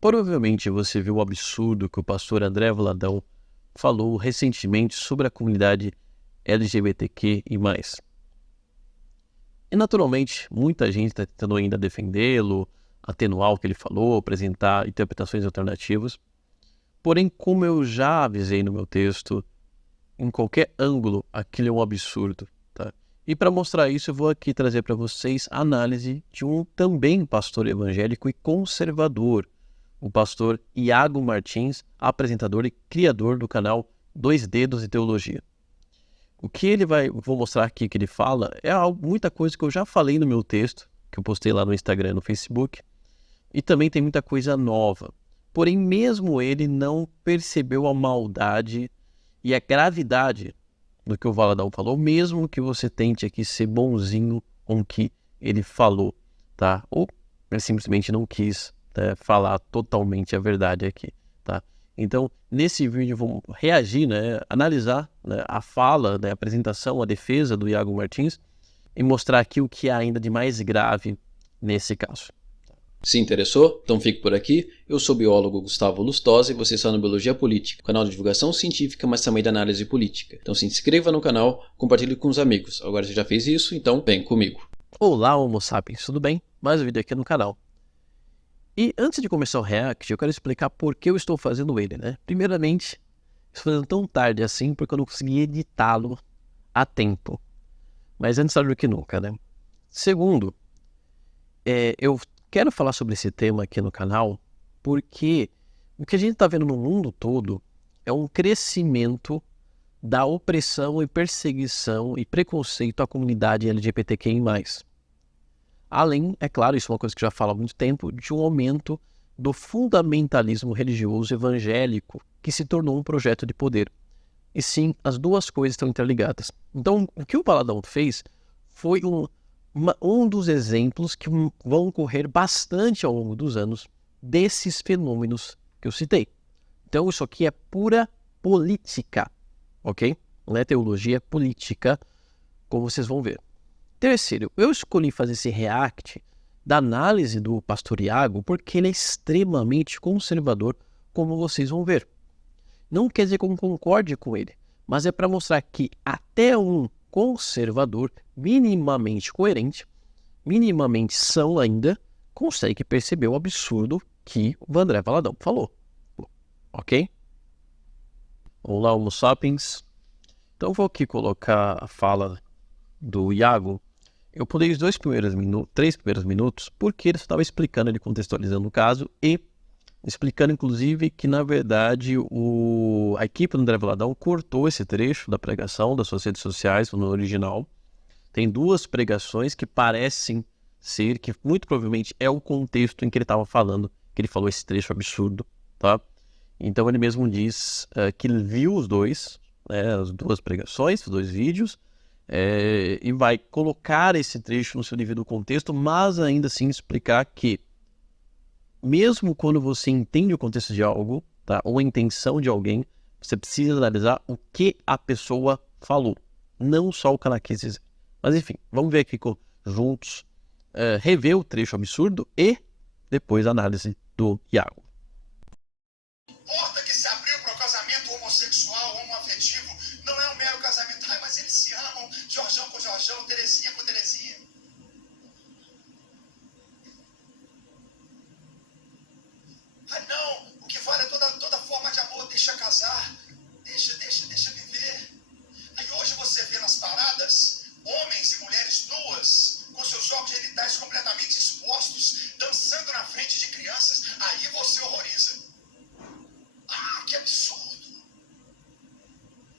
Provavelmente você viu o absurdo que o pastor André Valadão falou recentemente sobre a comunidade LGBTQ e mais. E naturalmente, muita gente está tentando ainda defendê-lo, atenuar o que ele falou, apresentar interpretações alternativas. Porém, como eu já avisei no meu texto, em qualquer ângulo, aquilo é um absurdo, tá? E para mostrar isso, eu vou aqui trazer para vocês a análise de um também pastor evangélico e conservador, o pastor Iago Martins, apresentador e criador do canal Dois Dedos e Teologia. O que vou mostrar aqui que ele fala é muita coisa que eu já falei no meu texto, que eu postei lá no Instagram e no Facebook, e também tem muita coisa nova. Porém, mesmo ele não percebeu a maldade e a gravidade do que o Valadão falou, mesmo que você tente aqui ser bonzinho com o que ele falou, tá? Ou ele simplesmente não quis, né, falar totalmente a verdade aqui, tá? Então, nesse vídeo, vamos reagir, né, analisar, né, a fala, né, a apresentação, a defesa do Iago Martins e mostrar aqui o que há ainda de mais grave nesse caso. Se interessou? Então fique por aqui. Eu sou o biólogo Gustavo Lustosa e você está no Biologia Política, canal de divulgação científica, mas também de análise política. Então se inscreva no canal, compartilhe com os amigos. Agora você já fez isso, então vem comigo. Olá, Homo sapiens, tudo bem? Mais um vídeo aqui no canal. E antes de começar o react, eu quero explicar por que eu estou fazendo ele, né? Primeiramente, estou fazendo tão tarde assim porque eu não consegui editá-lo a tempo. Mas antes tarde do que nunca, né? Segundo, eu quero falar sobre esse tema aqui no canal porque o que a gente está vendo no mundo todo é um crescimento da opressão e perseguição e preconceito à comunidade LGBTQI+. Além, é claro, isso é uma coisa que já falo há muito tempo, de um aumento do fundamentalismo religioso evangélico que se tornou um projeto de poder. E sim, as duas coisas estão interligadas. Então, o que o Valadão fez foi um dos exemplos que vão ocorrer bastante ao longo dos anos desses fenômenos que eu citei. Então, isso aqui é pura política, ok? Não é teologia, é política, como vocês vão ver. Terceiro, eu escolhi fazer esse react da análise do pastor Iago porque ele é extremamente conservador, como vocês vão ver. Não quer dizer que eu concorde com ele, mas é para mostrar que até um conservador minimamente coerente, minimamente são ainda, consegue perceber o absurdo que o André Valadão falou. Ok? Olá, Homo sapiens. Então vou aqui colocar a fala do Iago. Eu pulei os 3 primeiros minutos porque ele estava explicando, ele contextualizando o caso e explicando inclusive que na verdade a equipe do André Valadão cortou esse trecho da pregação das suas redes sociais no original. Tem duas pregações que parecem ser, que muito provavelmente é o contexto em que ele estava falando, que ele falou esse trecho absurdo, tá? Então ele mesmo diz que ele viu os dois, né, as duas pregações, os dois vídeos, e vai colocar esse trecho no seu devido contexto, mas ainda assim explicar que, mesmo quando você entende o contexto de algo, tá, ou a intenção de alguém, você precisa analisar o que a pessoa falou, não só o que ela quis dizer. Mas enfim, vamos ver aqui juntos, rever o trecho absurdo e depois a análise do Iago. Porta que se abriu para o casamento homossexual, homoafetivo, não é um mero casamento. Ai, mas eles se amam, Jorjão com Jorjão, Terezinha com Terezinha. Ah, não, o que vale é toda forma de amor, deixa casar, deixa viver. Aí hoje você vê nas paradas homens e mulheres nuas, com seus órgãos genitais completamente expostos, dançando na frente de crianças, aí você horroriza. Ah, que absurdo!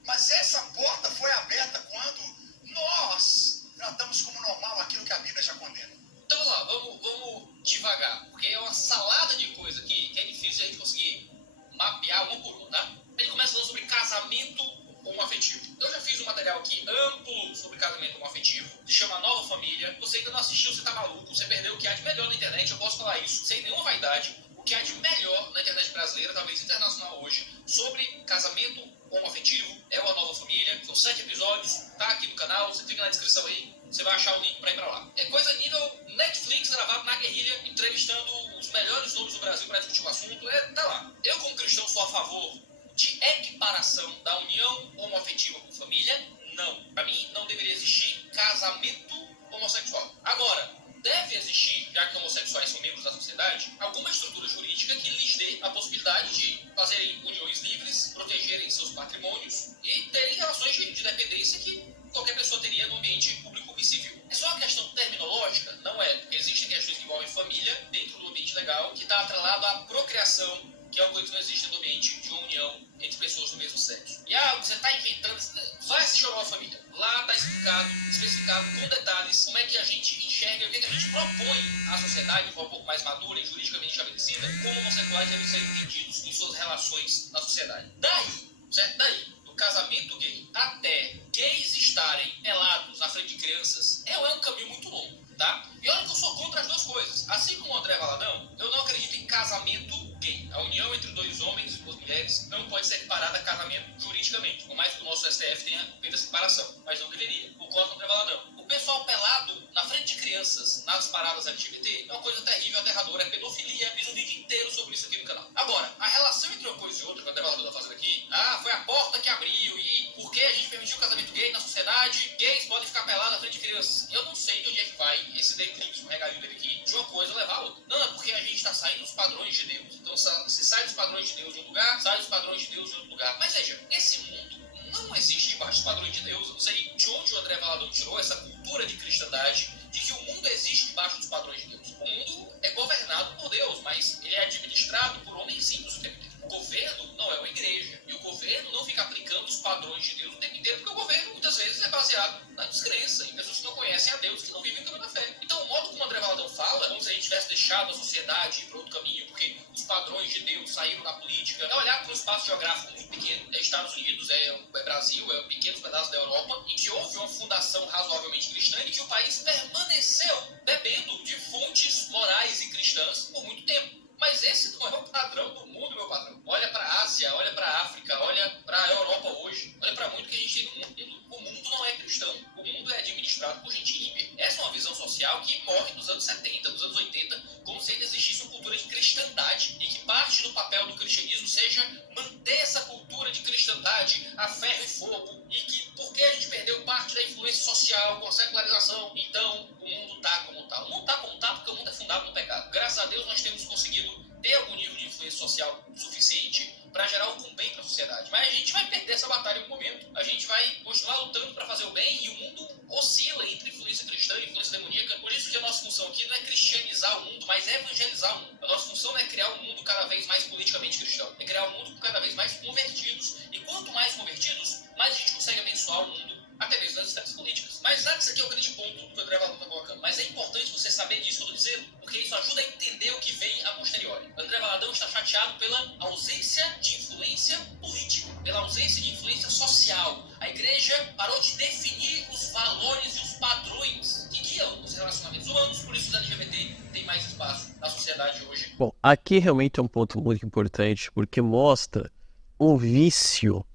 Mas essa porta foi aberta quando nós tratamos como normal aquilo que a Bíblia já condena. Então vamos lá, vamos devagar, porque é uma salada de coisa que é difícil a gente conseguir mapear uma por uma, tá? A gente começa falando sobre casamento homoafetivo. Eu já fiz um material aqui amplo sobre casamento homoafetivo, se chama Nova Família. Você ainda não assistiu, você tá maluco, você perdeu o que há de melhor na internet, eu posso falar isso sem nenhuma vaidade. O que há de melhor na na internet brasileira, talvez internacional hoje, sobre casamento homoafetivo, é uma nova família. São 7 episódios, tá aqui no canal, você clica na descrição aí, você vai achar o link pra ir pra lá. É coisa nível Netflix gravado na guerrilha, entrevistando os melhores nomes do Brasil para discutir o assunto, tá lá. Eu, como cristão, sou a favor de equiparação da união homoafetiva com família? Não. Para mim, não deveria existir casamento homossexual. Agora, deve existir, já que homossexuais são membros da sociedade, alguma estrutura jurídica que lhes dê a possibilidade de fazerem uniões livres, protegerem seus patrimônios e terem relações de dependência que qualquer pessoa teria no ambiente público e civil. É só uma questão terminológica? Não é, porque existem questões que envolvem família dentro do ambiente legal, que está atrelado à procriação, que é uma coisa que não existe no ambiente de uma união entre pessoas do mesmo sexo. E você está inventando, vai assistir a Nova Família. Lá está especificado com detalhes como é que a gente enxerga, o que a gente propõe à sociedade de forma um pouco mais madura e juridicamente estabelecida, como homossexuais devem ser entendidos em suas relações na sociedade. Daí, do casamento gay até gays estarem pelados na frente de crianças, é um caminho muito longo, tá? E olha que eu sou contra as duas coisas. Assim como o André Valadão, eu não acredito em casamento gay. A união entre 2 homens e 2 mulheres não pode ser equiparada a casamento juridicamente, por mais que o nosso STF tenha feito a separação, mas não deveria. Concordo com o André Valadão. O pessoal pelado na frente de crianças nas paradas LGBT é uma coisa terrível, aterradora, é pedofilia. Fiz um vídeo inteiro sobre isso aqui no canal. Agora, a relação entre uma coisa e outra que o André Valadão está fazendo aqui, foi a porta que abriu e por que a gente permitiu o casamento gay na sociedade, gays podem ficar pelados na frente de crianças. Eu não sei de onde é que vai esse declínio escorregadio dele aqui, de uma coisa levar a outra. Não, é porque a gente está saindo dos padrões de Deus. Então, se sai dos padrões de Deus de um lugar, sai dos padrões de Deus de outro lugar. Mas veja, esse mundo não existe debaixo dos padrões de Deus. Eu não sei de onde o André Valadão tirou essa cultura de cristandade, de que o mundo existe debaixo dos padrões de Deus. O mundo é governado por Deus, mas ele é administrado por homens simples o tempo inteiro. O governo não é uma igreja. E o governo não fica aplicando os padrões de Deus o tempo inteiro, porque o governo muitas vezes é baseado na descrença, em pessoas que não conhecem a Deus, que não vivem o caminho da fé. Então, o modo como o André Valadão fala, como se a gente tivesse deixado a sociedade ir para outro caminho, porque os padrões de Deus saíram da política, é olhar para um espaço geográfico muito pequeno. É Estados Unidos, é Brasil, é pequenos pedaços da Europa, em que houve uma fundação razoavelmente cristã e que o país permaneceu bebendo de fontes morais e cristãs por muito tempo. Mas esse não é o padrão do mundo, meu padrão. Olha para a Ásia, olha para a África, olha para a Europa hoje, olha para muito que a gente tem no mundo. O mundo não é cristão, o mundo é administrado por gente ímpia. Essa é uma visão social que morre nos anos 70, nos anos 80, como se ainda existisse uma cultura de cristandade e que parte do papel do cristianismo seja manter essa cultura de cristandade a ferro e fogo e que, porque a gente perdeu parte da influência social com a secularização, então o mundo está como está. O mundo está como está porque o mundo é fundado no pecado. Graças a Deus nós temos conseguido ter algum nível de influência social suficiente para gerar algum bem para a sociedade. Mas a gente vai perder essa batalha em algum momento. A gente vai continuar lutando para fazer o bem e o mundo oscila entre influência cristã e influência demoníaca. Por isso que a nossa função aqui não é cristianizar o mundo, mas é evangelizar o mundo. A nossa função não é criar um mundo cada vez mais politicamente cristão. É criar um mundo com cada vez mais convertidos. E quanto mais convertidos, mais a gente consegue abençoar o mundo, até mesmo nas esferas políticas. Mas nada disso aqui é o grande ponto que o André Valadão está colocando. Mas é importante você saber disso que eu estou dizendo, porque isso ajuda a entender o que vem a posteriori. André Valadão está chateado pela ausência de influência política, pela ausência de influência social. A igreja parou de definir os valores e os padrões que guiam os relacionamentos humanos, por isso os LGBT têm mais espaço na sociedade hoje. Bom, aqui realmente é um ponto muito importante, porque mostra o vício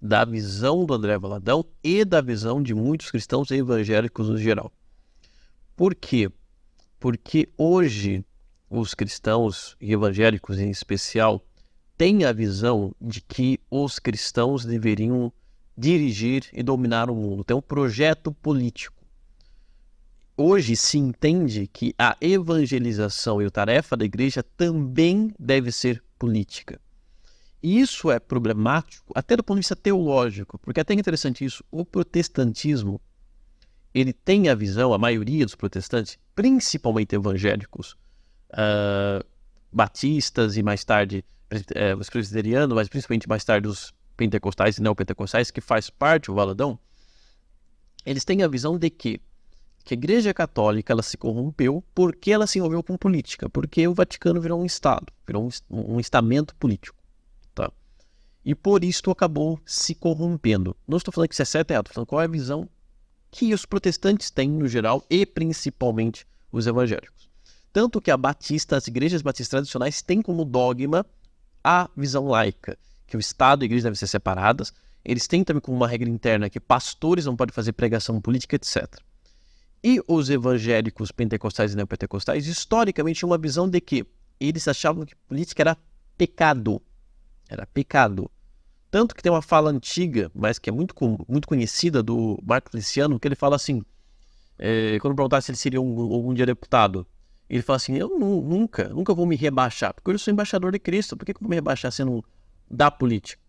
da visão do André Valadão e da visão de muitos cristãos evangélicos no geral. Por quê? Porque hoje os cristãos e evangélicos em especial têm a visão de que os cristãos deveriam dirigir e dominar o mundo. Tem um projeto político. Hoje se entende que a evangelização e a tarefa da igreja também deve ser política. E isso é problemático até do ponto de vista teológico, porque é até interessante isso. O protestantismo, ele tem a visão, a maioria dos protestantes, principalmente evangélicos, batistas e mais tarde os presbiterianos, mas principalmente mais tarde os pentecostais e neopentecostais, que faz parte do Valadão, eles têm a visão de que a Igreja Católica ela se corrompeu porque ela se envolveu com política, porque o Vaticano virou um Estado, virou um estamento político. Tá? E por isso acabou se corrompendo. Não estou falando que isso é certo ou errado, estou falando qual é a visão que os protestantes têm no geral e principalmente os evangélicos. Tanto que as igrejas batistas tradicionais têm como dogma a visão laica, que o Estado e a igreja devem ser separadas. Eles têm também como uma regra interna que pastores não podem fazer pregação política, etc. E os evangélicos pentecostais e neopentecostais, historicamente, tinham uma visão de que eles achavam que política era pecado. Era pecado. Tanto que tem uma fala antiga, mas que é muito conhecida, do Marco Feliciano, que ele fala assim, quando perguntaram se ele seria algum dia deputado, ele fala assim, eu nunca vou me rebaixar, porque eu sou embaixador de Cristo, por que eu vou me rebaixar sendo da política?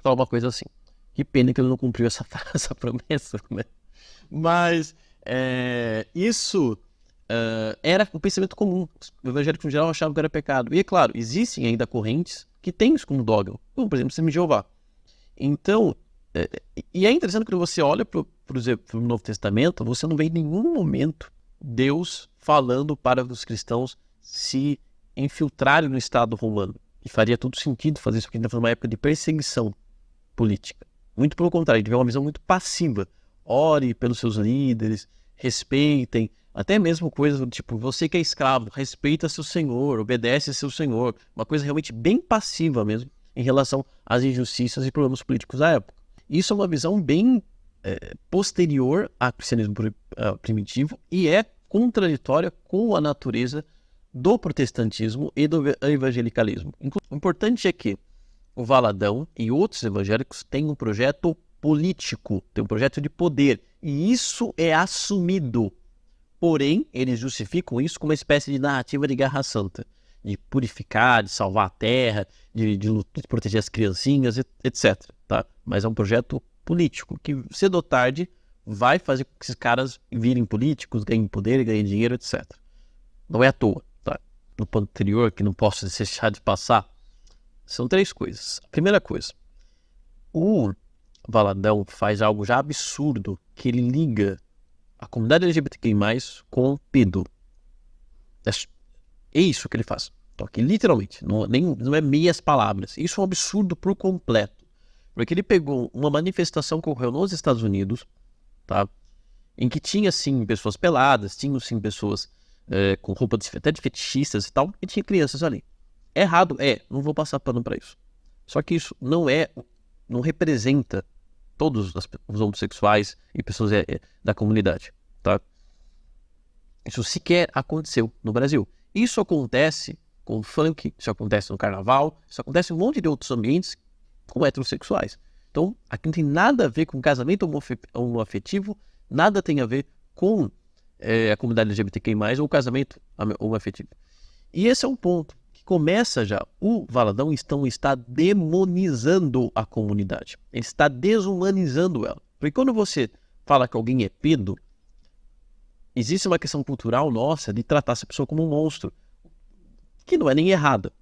Fala uma coisa assim. Que pena que ele não cumpriu essa promessa, né? Mas isso era um pensamento comum. O evangélico, em geral, achava que era pecado. E, é claro, existem ainda correntes que têm isso como dogma, como, por exemplo, o Testemunho de Jeová. Então, e é interessante que quando você olha para o Novo Testamento, você não vê em nenhum momento Deus falando para os cristãos se infiltrarem no Estado romano. E faria todo sentido fazer isso, porque a gente está falando de uma época de perseguição política. Muito pelo contrário, ele tiver uma visão muito passiva. Ore pelos seus líderes, respeitem, até mesmo coisas do tipo, você que é escravo, respeita seu senhor, obedece a seu senhor. Uma coisa realmente bem passiva mesmo, em relação às injustiças e problemas políticos da época. Isso é uma visão bem posterior ao cristianismo primitivo e é contraditória com a natureza do protestantismo e do evangelicalismo. O importante é que o Valadão e outros evangélicos têm um projeto político, têm um projeto de poder, e isso é assumido. Porém, eles justificam isso como uma espécie de narrativa de guerra santa, de purificar, de salvar a terra, de proteger as criancinhas, etc. Tá? Mas é um projeto político, que cedo ou tarde vai fazer com que esses caras virem políticos, ganhem poder, ganhem dinheiro, etc. Não é à toa. Tá? No ponto anterior, que não posso deixar de passar, são 3 coisas. A primeira coisa, o Valadão faz algo já absurdo, que ele liga a comunidade LGBTQI+, com pedo. É isso que ele faz. Então, aqui, literalmente, não é meias palavras. Isso é um absurdo por completo. Porque ele pegou uma manifestação que ocorreu nos Estados Unidos, tá? Em que tinha, sim, pessoas peladas, tinha, sim, pessoas com roupa até de fetichistas e tal, e tinha crianças ali. Errado, não vou passar pano para isso. Só que isso não representa todos os homossexuais e pessoas da comunidade, tá? Isso sequer aconteceu no Brasil. Isso acontece com o funk, isso acontece no carnaval, isso acontece em um monte de outros ambientes com heterossexuais. Então, aqui não tem nada a ver com casamento homoafetivo, nada tem a ver com a comunidade LGBTQI+, ou casamento homoafetivo. E esse é um ponto que começa já. O Valadão está demonizando a comunidade. Ele está desumanizando ela. Porque quando você fala que alguém é pedo, existe uma questão cultural nossa de tratar essa pessoa como um monstro, que não é nem errada,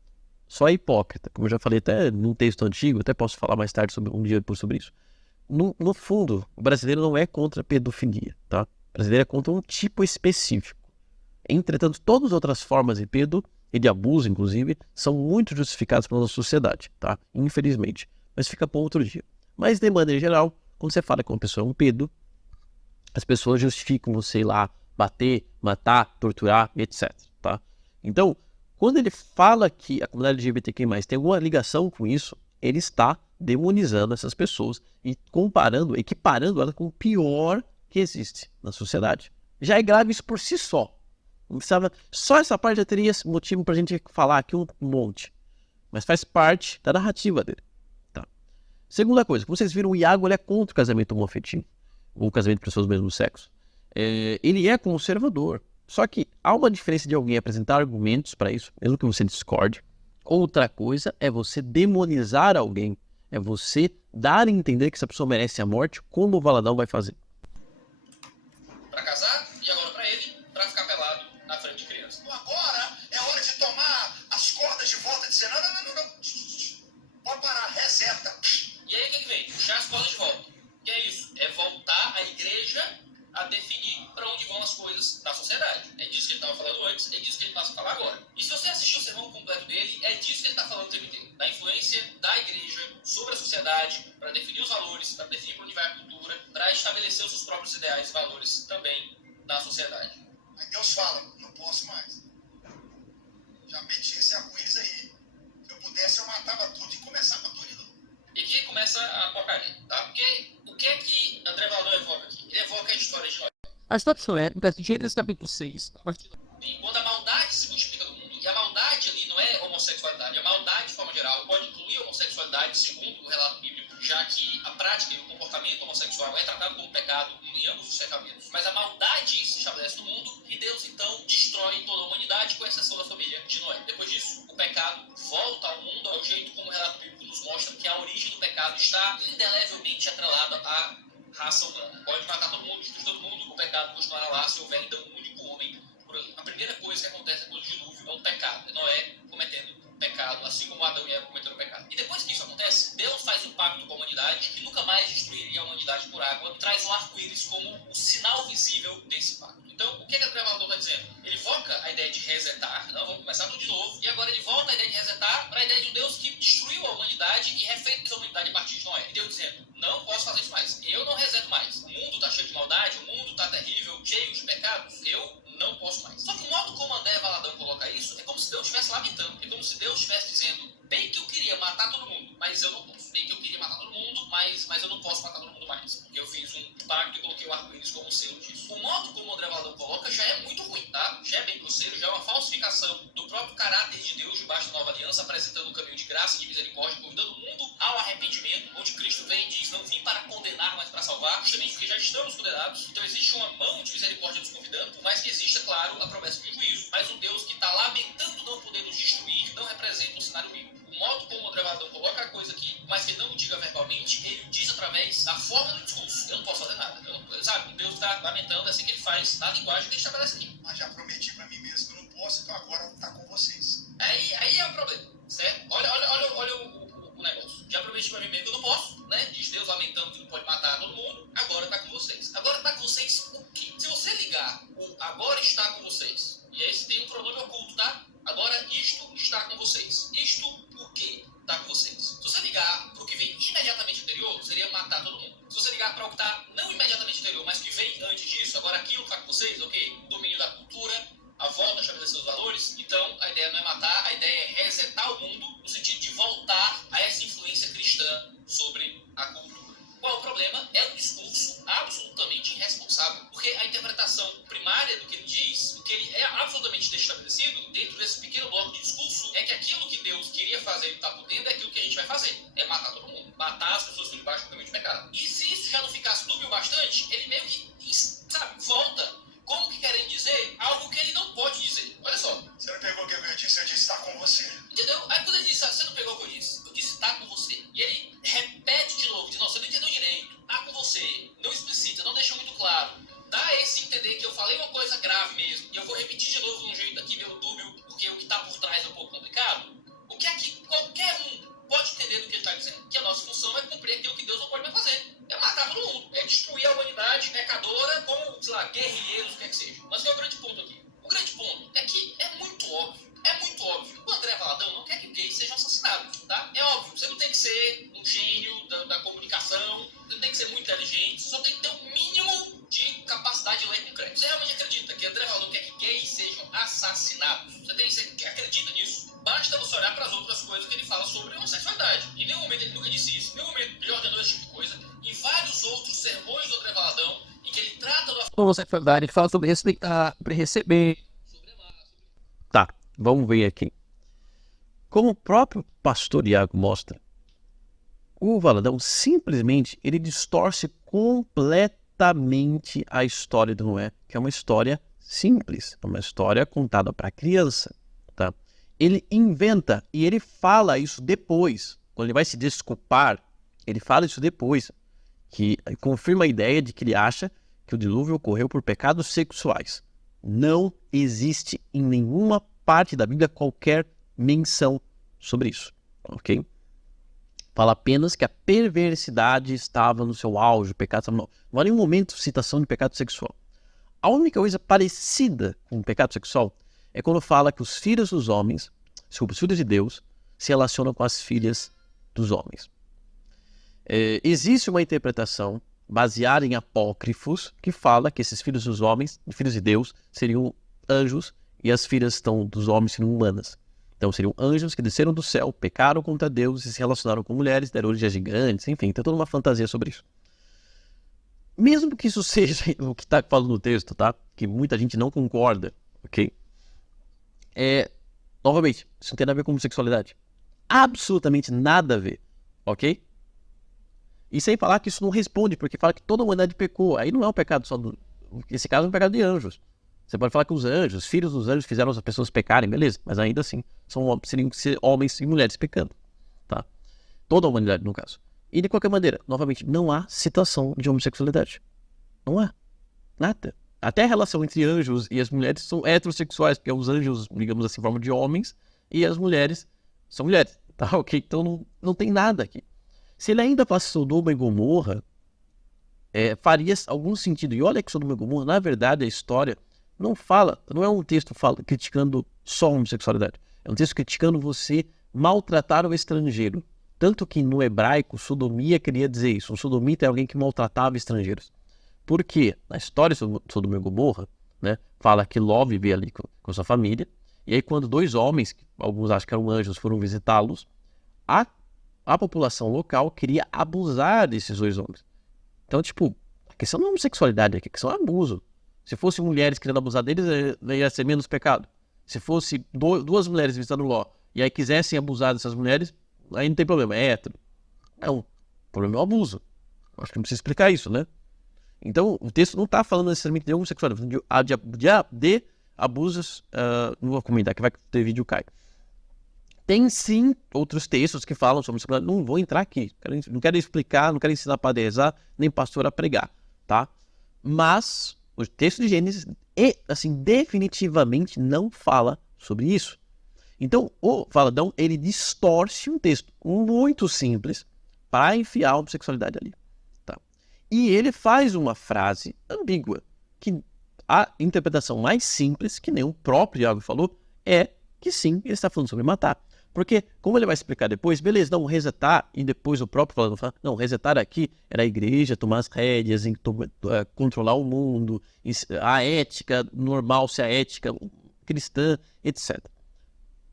só é hipócrita. Como eu já falei até num texto antigo, até posso falar mais tarde, um dia depois sobre isso. No fundo, o brasileiro não é contra a pedofilia, tá? O brasileiro é contra um tipo específico. Entretanto, todas as outras formas de pedo e de abuso, inclusive, são muito justificadas pela nossa sociedade, tá? Infelizmente. Mas fica para outro dia. Mas, de maneira geral, quando você fala que uma pessoa é um pedo, as pessoas justificam você ir lá bater, matar, torturar, etc. Tá? Então, quando ele fala que a comunidade LGBTQI+, tem alguma ligação com isso, ele está demonizando essas pessoas e equiparando elas com o pior que existe na sociedade. Já é grave isso por si só. Não precisava, só essa parte já teria motivo para a gente falar aqui um monte. Mas faz parte da narrativa dele. Tá? Segunda coisa, como vocês viram, o Iago é contra o casamento homoafetivo, ou o casamento de pessoas do mesmo sexo. Ele é conservador. Só que há uma diferença de alguém apresentar argumentos para isso, mesmo que você discorde. Outra coisa é você demonizar alguém. É você dar a entender que essa pessoa merece a morte, como o Valadão vai fazer. Pra casar e agora pra ele, pra ficar pelado na frente de criança. Então agora é hora de tomar as cordas de volta e dizer, não. Pode parar, reseta. E aí o que vem? Puxar as cordas de volta. Que é isso? É voltar a igreja a definir para onde vão as coisas da sociedade. É disso que ele estava falando antes, é disso que ele passa a falar agora. E se você assistir o sermão completo dele, é disso que ele está falando o tempo inteiro. Da influência da igreja sobre a sociedade, para definir os valores, para definir para onde vai a cultura, para estabelecer os seus próprios ideais e valores também na sociedade. Aí Deus fala, não posso mais. Já meti esse arco-íris aí. Se eu pudesse, eu matava tudo e começava tudo de novo. E aqui começa a porcaria, tá? Porque o que é que André Valadão evoca aqui? Ele evoca a história de Noé. A história de Noé, em Gênesis capítulo 6, a partir E quando a maldade se multiplica no mundo, e a maldade ali não é homossexualidade, a maldade de forma geral pode incluir a homossexualidade, segundo o relato bíblico, já que a prática e o comportamento homossexual é tratado como pecado em ambos os cercamentos. Mas a maldade se estabelece no mundo e Deus então destrói toda a humanidade, com exceção da família de Noé. Depois disso, o pecado volta ao mundo ao jeito como o relato bíblico nos mostra que a origem do pecado está indelevelmente atrelada à raça humana. Pode matar todo mundo, destruir todo mundo, o pecado continuará lá se houver ainda um único homem por ali. A primeira coisa que acontece depois do dilúvio é um pecado. É Noé cometendo pecado, assim como Adão e Eva cometeram pecado. E depois que isso acontece, Deus faz um pacto com a humanidade que nunca mais destruiria a humanidade por água e traz um arco-íris como o sinal visível desse pacto. Então, o que André Valadão está dizendo? Ele evoca a ideia de resetar, não, vamos começar tudo de novo, e agora ele volta a ideia de resetar para a ideia de um Deus que destruiu a humanidade e refez a humanidade a partir de Noé. E Deus dizendo, não posso fazer isso mais, eu não reseto mais. O mundo está cheio de maldade, o mundo está terrível, cheio de pecados, eu não posso mais. Só que o modo como André Valadão coloca isso é como se Deus estivesse lamentando, é como se Deus estivesse dizendo, bem que eu queria matar todo mundo, mas eu não posso. Bem que eu queria matar todo mundo, mas eu não posso matar todo mundo mais, porque eu fiz um pacto e coloquei o arco-íris como selo disso. O modo como o André Valadão coloca já é muito ruim, tá? Já é bem grosseiro, já é uma falsificação do próprio caráter de Deus debaixo da nova aliança, apresentando um caminho de graça e de misericórdia, convidando o mundo ao arrependimento, onde Cristo vem e diz, não vim para condenar, mas para salvar, justamente porque já estamos condenados. Então existe uma mão de misericórdia nos convidando, por mais que exista, claro, a promessa de um juízo. Mas um Deus que está lamentando não poder nos destruir, não representa um cenário bíblico. O modo como o André Valadão coloca a coisa aqui, mas que ele não diga verbalmente, ele diz através da forma do discurso. Eu não posso fazer nada. Sabe, um Deus está lamentando, é assim que ele faz, na linguagem que ele estabelece aqui. Mas já prometi pra mim mesmo que eu não posso, então agora tá com vocês. Aí é o problema, certo? Olha o negócio. Já prometi pra mim mesmo que eu não posso, né? Diz Deus lamentando que não pode matar todo mundo, agora tá com vocês. Agora tá com vocês o quê? Se você ligar o agora está com vocês, e aí tem um problema oculto, tá? Agora isto está com vocês. Isto o quê? Tá com vocês. Se você ligar pro que vem imediatamente anterior, seria matar todo mundo. Se você ligar para o que tá não imediatamente anterior, mas que vem antes disso, agora aquilo tá com vocês, ok? Domínio da cultura, a volta a estabelecer os valores, então a ideia não é matar, a ideia é resetar o mundo no sentido de voltar a essa influência cristã sobre a cultura. Qual o problema? É um discurso absolutamente irresponsável, porque a interpretação primária do que ele diz, o que ele é absolutamente estabelecido dentro desse pequeno bloco de discurso, é que aquilo que Deus queria fazer e está podendo é aquilo que a gente vai fazer, é matar todo mundo, matar as pessoas que estão debaixo do caminho de pecado. E se isso já não ficasse dúbio bastante, ele meio que, sabe, volta, como que querem dizer algo que ele não pode dizer. Olha só. Você não pegou o que eu disse tá com você. Entendeu? Aí quando ele disse, você não pegou o que eu disse tá com você. E ele repete de novo, diz, não, você não entendeu direito, tá com você. Não explicita, não deixa muito claro. Dá esse entender que eu falei uma coisa grave mesmo, e eu vou repetir de novo de um jeito aqui meio dúbio, porque o que tá por trás é um pouco complicado. O que é que qualquer um pode entender do que ele está dizendo? Que a nossa função é cumprir aquilo que Deus não pode mais fazer. É matar todo mundo. É destruir a humanidade pecadora como, sei lá, guerrilheiros, o que é que seja. Mas qual é o grande ponto aqui? O grande ponto é que é muito óbvio. É muito óbvio. O André Valadão não quer que gays sejam assassinados, tá? É óbvio. Você não tem que ser um gênio da comunicação, você não tem que ser muito inteligente, só tem que ter um mínimo de capacidade de ler concreto. Você realmente acredita que André Valadão quer que gays sejam assassinados? Você acredita nisso? Basta você olhar para as outras coisas que ele fala sobre homossexualidade. Em nenhum momento ele nunca disse isso, em nenhum momento ele ordenou esse tipo de coisa. Em vários outros sermões do André Valadão, em que ele trata da homossexualidade, ele fala sobre respeitar, sobre receber. Tá, vamos ver aqui. Como o próprio pastor Iago mostra, o Valadão simplesmente ele distorce completamente a história de Noé, que é uma história simples, é uma história contada para criança, tá? Ele inventa e ele fala isso depois, quando ele vai se desculpar, ele fala isso depois, que confirma a ideia de que ele acha que o dilúvio ocorreu por pecados sexuais. Não existe em nenhuma parte da Bíblia qualquer menção sobre isso, ok? Fala apenas que a perversidade estava no seu auge, o pecado não há nenhum momento citação de pecado sexual. A única coisa parecida com o pecado sexual é quando fala que os filhos dos homens, os filhos de Deus, se relacionam com as filhas dos homens. Existe uma interpretação baseada em apócrifos que fala que esses filhos dos homens, filhos de Deus, seriam anjos e as filhas dos homens seriam humanas. Então seriam anjos que desceram do céu, pecaram contra Deus e se relacionaram com mulheres, deram origem a gigantes, enfim, tem toda uma fantasia sobre isso. Mesmo que isso seja o que está falando no texto, tá? Que muita gente não concorda, ok? Novamente, isso não tem nada a ver com homossexualidade. Absolutamente nada a ver, ok? E sem falar que isso não responde, porque fala que toda a humanidade pecou. Aí não é um pecado só Esse caso é um pecado de anjos. Você pode falar que os filhos dos anjos fizeram as pessoas pecarem, beleza. Mas ainda assim, seriam que ser homens e mulheres pecando, tá? Toda a humanidade, no caso. E de qualquer maneira, novamente, não há citação de homossexualidade. Não há. Nada. Até a relação entre anjos e as mulheres são heterossexuais, porque os anjos, digamos assim, formam de homens, e as mulheres são mulheres, tá? Ok? Então não tem nada aqui. Se ele ainda falasse Sodoma e Gomorra, faria algum sentido. E olha que Sodoma e Gomorra, na verdade, a história não é um texto criticando só a homossexualidade. É um texto criticando você maltratar o estrangeiro. Tanto que no hebraico, sodomia queria dizer isso. Um sodomita é alguém que maltratava estrangeiros. Porque na história de Sodoma e Gomorra, né, fala que Ló vivia ali com sua família. E aí quando dois homens, alguns acham que eram anjos, foram visitá-los, a população local queria abusar desses dois homens. Então, tipo, a questão não é homossexualidade aqui, a questão é abuso. Se fosse mulheres querendo abusar deles, ia ser menos pecado. Se fosse duas mulheres visitando Ló, e aí quisessem abusar dessas mulheres, aí não tem problema, é hétero. Não, o problema é o abuso. Acho que não precisa explicar isso, né? Então, o texto não está falando necessariamente de homossexualidade, está falando de abusos. Não vou comentar, que vai ter vídeo cai. Tem sim outros textos que falam sobre isso. Não vou entrar aqui. Não quero explicar, não quero ensinar para rezar, nem pastor a pregar, tá? Mas o texto de Gênesis, assim, definitivamente não fala sobre isso. Então, o Valadão, ele distorce um texto muito simples para enfiar a homossexualidade ali, tá? E ele faz uma frase ambígua, que a interpretação mais simples, que nem o próprio Iago falou, é que sim, ele está falando sobre matar. Porque, como ele vai explicar depois, beleza, não, resetar, e depois o próprio falando, não, resetar aqui era a igreja tomar as rédeas, controlar o mundo, a ética normal, se a ética cristã, etc.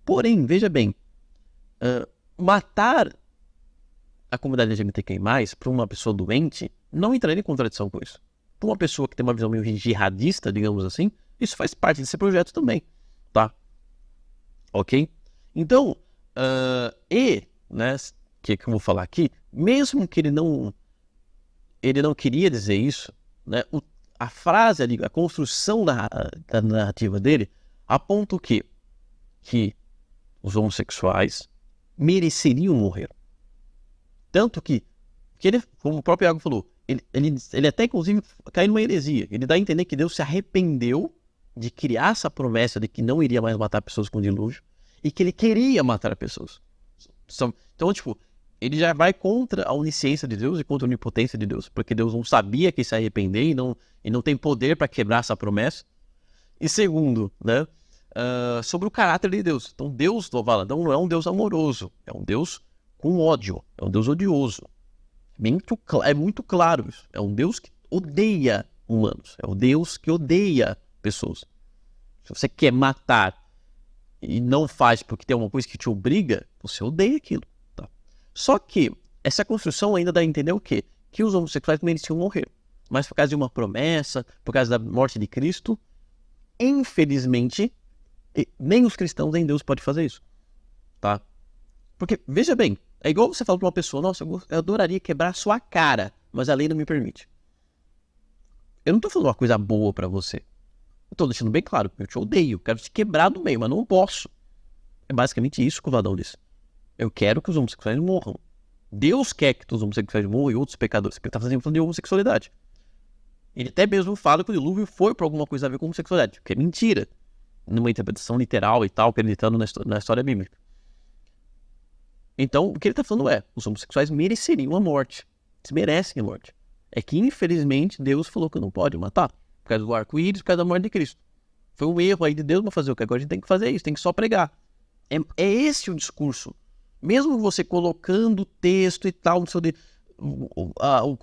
Porém, veja bem, matar a comunidade LGBTQI+, para uma pessoa doente, não entraria em contradição com isso. Para uma pessoa que tem uma visão meio jihadista, digamos assim, isso faz parte desse projeto também, tá? Ok? Então, né, que eu vou falar aqui, mesmo que ele não queria dizer isso, né, a frase ali, a construção da narrativa dele, aponta o quê? Que os homossexuais mereceriam morrer. Tanto que ele, como o próprio Iago falou, ele até inclusive cai numa heresia. Ele dá a entender que Deus se arrependeu de criar essa promessa de que não iria mais matar pessoas com dilúvio e que ele queria matar pessoas. Então, tipo, ele já vai contra a onisciência de Deus e contra a onipotência de Deus, porque Deus não sabia que se arrepender e não tem poder para quebrar essa promessa. E segundo, né, sobre o caráter de Deus. Então, Deus do Valadão não é um Deus amoroso, é um Deus com ódio, é um Deus odioso. É muito claro isso. É um Deus que odeia humanos, é um Deus que odeia pessoas. Se você quer matar e não faz porque tem uma coisa que te obriga, você odeia aquilo, tá? Só que essa construção ainda dá a entender o quê? Que os homossexuais mereciam morrer. Mas por causa de uma promessa, por causa da morte de Cristo, infelizmente, nem os cristãos nem Deus pode fazer isso, tá? Porque, veja bem, é igual você falar pra uma pessoa, nossa, eu adoraria quebrar a sua cara, mas a lei não me permite. Eu não tô falando uma coisa boa pra você. Eu tô deixando bem claro, eu te odeio, quero te quebrar do meio, mas não posso. É basicamente isso que o Vadão disse. Eu quero que os homossexuais morram. Deus quer que os homossexuais morram e outros pecadores, porque ele tá falando de homossexualidade. Ele até mesmo fala que o dilúvio foi por alguma coisa a ver com homossexualidade, que é mentira. Numa interpretação literal e tal, acreditando na história bíblica. Então, o que ele tá falando os homossexuais mereceriam a morte. Eles merecem a morte. É que, infelizmente, Deus falou que não pode matar. Por causa do arco-íris, por causa da morte de Cristo. Foi um erro aí de Deus, mas fazer o que? Agora a gente tem que fazer isso, tem que só pregar. É esse o discurso. Mesmo você colocando o texto e tal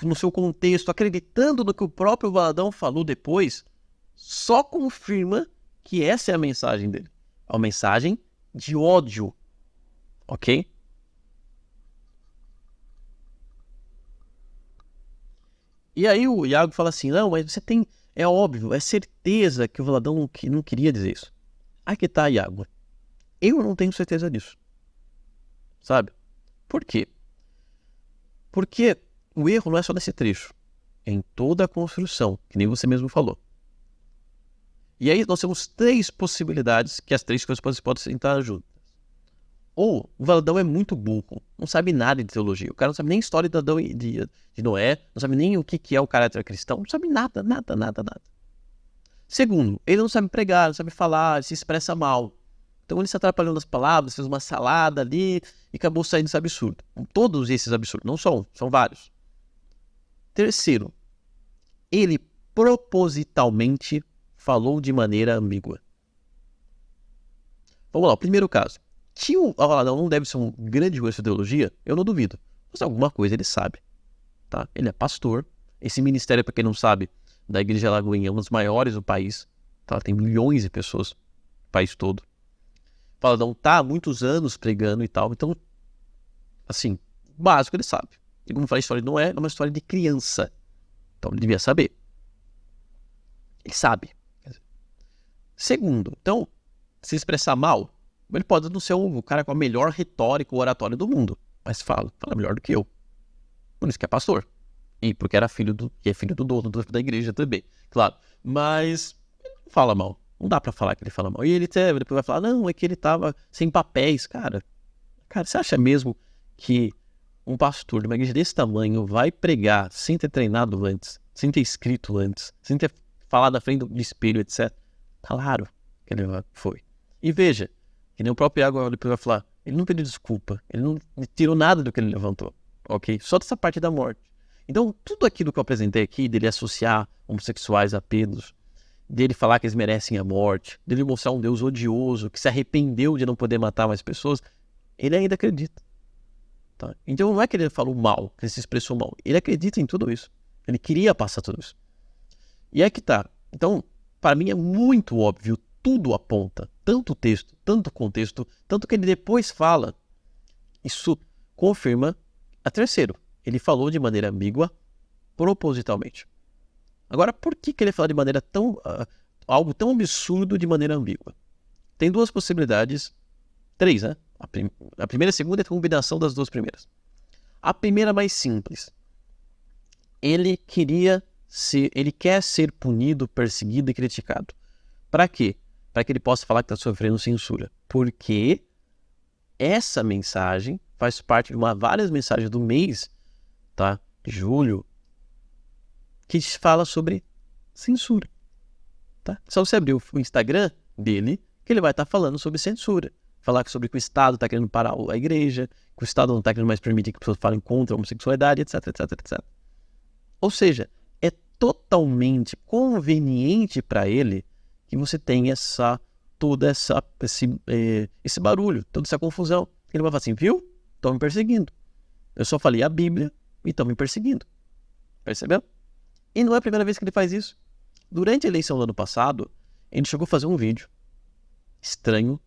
no seu contexto, acreditando no que o próprio Valadão falou depois, só confirma que essa é a mensagem dele. É uma mensagem de ódio, ok? E aí o Iago fala assim, não, mas você tem, é óbvio, é certeza que o Valadão não queria dizer isso. Aí que tá, Iago. Eu não tenho certeza disso. Sabe? Por quê? Porque o erro não é só nesse trecho. É em toda a construção, que nem você mesmo falou. E aí nós temos 3 possibilidades que as 3 coisas podem estar juntas. Ou o Valadão é muito burro, não sabe nada de teologia. O cara não sabe nem história de Adão e de Noé, não sabe nem o que é o caráter cristão, não sabe nada. Segundo, ele não sabe pregar, não sabe falar, se expressa mal. Então ele se atrapalhou nas palavras, fez uma salada ali e acabou saindo esse absurdo. Todos esses absurdos, não só um, são vários. Terceiro, ele propositalmente falou de maneira ambígua. Vamos lá, o primeiro caso. Que o Valadão não deve ser um grande conhecedor de teologia, eu não duvido. Mas alguma coisa ele sabe. Tá? Ele é pastor. Esse ministério, para quem não sabe, da Igreja Lagoinha é um dos maiores do país. Tá? Tem milhões de pessoas no país todo. O Valadão está há muitos anos pregando e tal. Então, assim, o básico ele sabe. E como eu falei, a história não é uma história de criança. Então ele devia saber. Ele sabe. Segundo, então, se expressar mal, ele pode não ser o cara com a melhor retórica ou oratória do mundo, mas fala melhor do que eu. Por isso que é pastor. E porque era filho do dono da igreja também, claro. Mas ele não fala mal. Não dá pra falar que ele fala mal. E ele depois vai falar, não, é que ele tava sem papéis. Cara, você acha mesmo que um pastor de uma igreja desse tamanho vai pregar sem ter treinado antes, sem ter escrito antes, sem ter falado na frente do espelho, etc? Claro que ele foi. E veja, que nem o próprio Iago depois vai falar, ele não pediu desculpa, ele não tirou nada do que ele levantou, ok? Só dessa parte da morte. Então, tudo aquilo que eu apresentei aqui, dele associar homossexuais a Pedros, dele falar que eles merecem a morte, dele mostrar um Deus odioso, que se arrependeu de não poder matar mais pessoas, ele ainda acredita. Tá? Então, não é que ele falou mal, que ele se expressou mal, ele acredita em tudo isso. Ele queria passar tudo isso. E é que tá. Então, para mim é muito óbvio, tudo aponta, tanto o texto, tanto o contexto, tanto que ele depois fala. Isso confirma a terceiro. Ele falou de maneira ambígua, propositalmente. Agora, por que ele fala de maneira algo tão absurdo de maneira ambígua? Tem 2 possibilidades, 3, né? A primeira e a segunda é a combinação das 2 primeiras. A primeira mais simples. Ele quer ser punido, perseguido e criticado. Para quê? Para que ele possa falar que está sofrendo censura. Porque essa mensagem faz parte de várias mensagens do mês, tá? De julho, que fala sobre censura. Tá? Só você abrir o Instagram dele, que ele vai estar falando sobre censura. Falar sobre que o Estado está querendo parar a igreja, que o Estado não está querendo mais permitir que pessoas falem contra a homossexualidade, etc. Ou seja, é totalmente conveniente para ele que você tenha esse barulho, toda essa confusão. Ele vai falar assim, viu? Estão me perseguindo. Eu só falei a Bíblia e estão me perseguindo. Percebeu? E não é a primeira vez que ele faz isso. Durante a eleição do ano passado, ele chegou a fazer um vídeo estranho.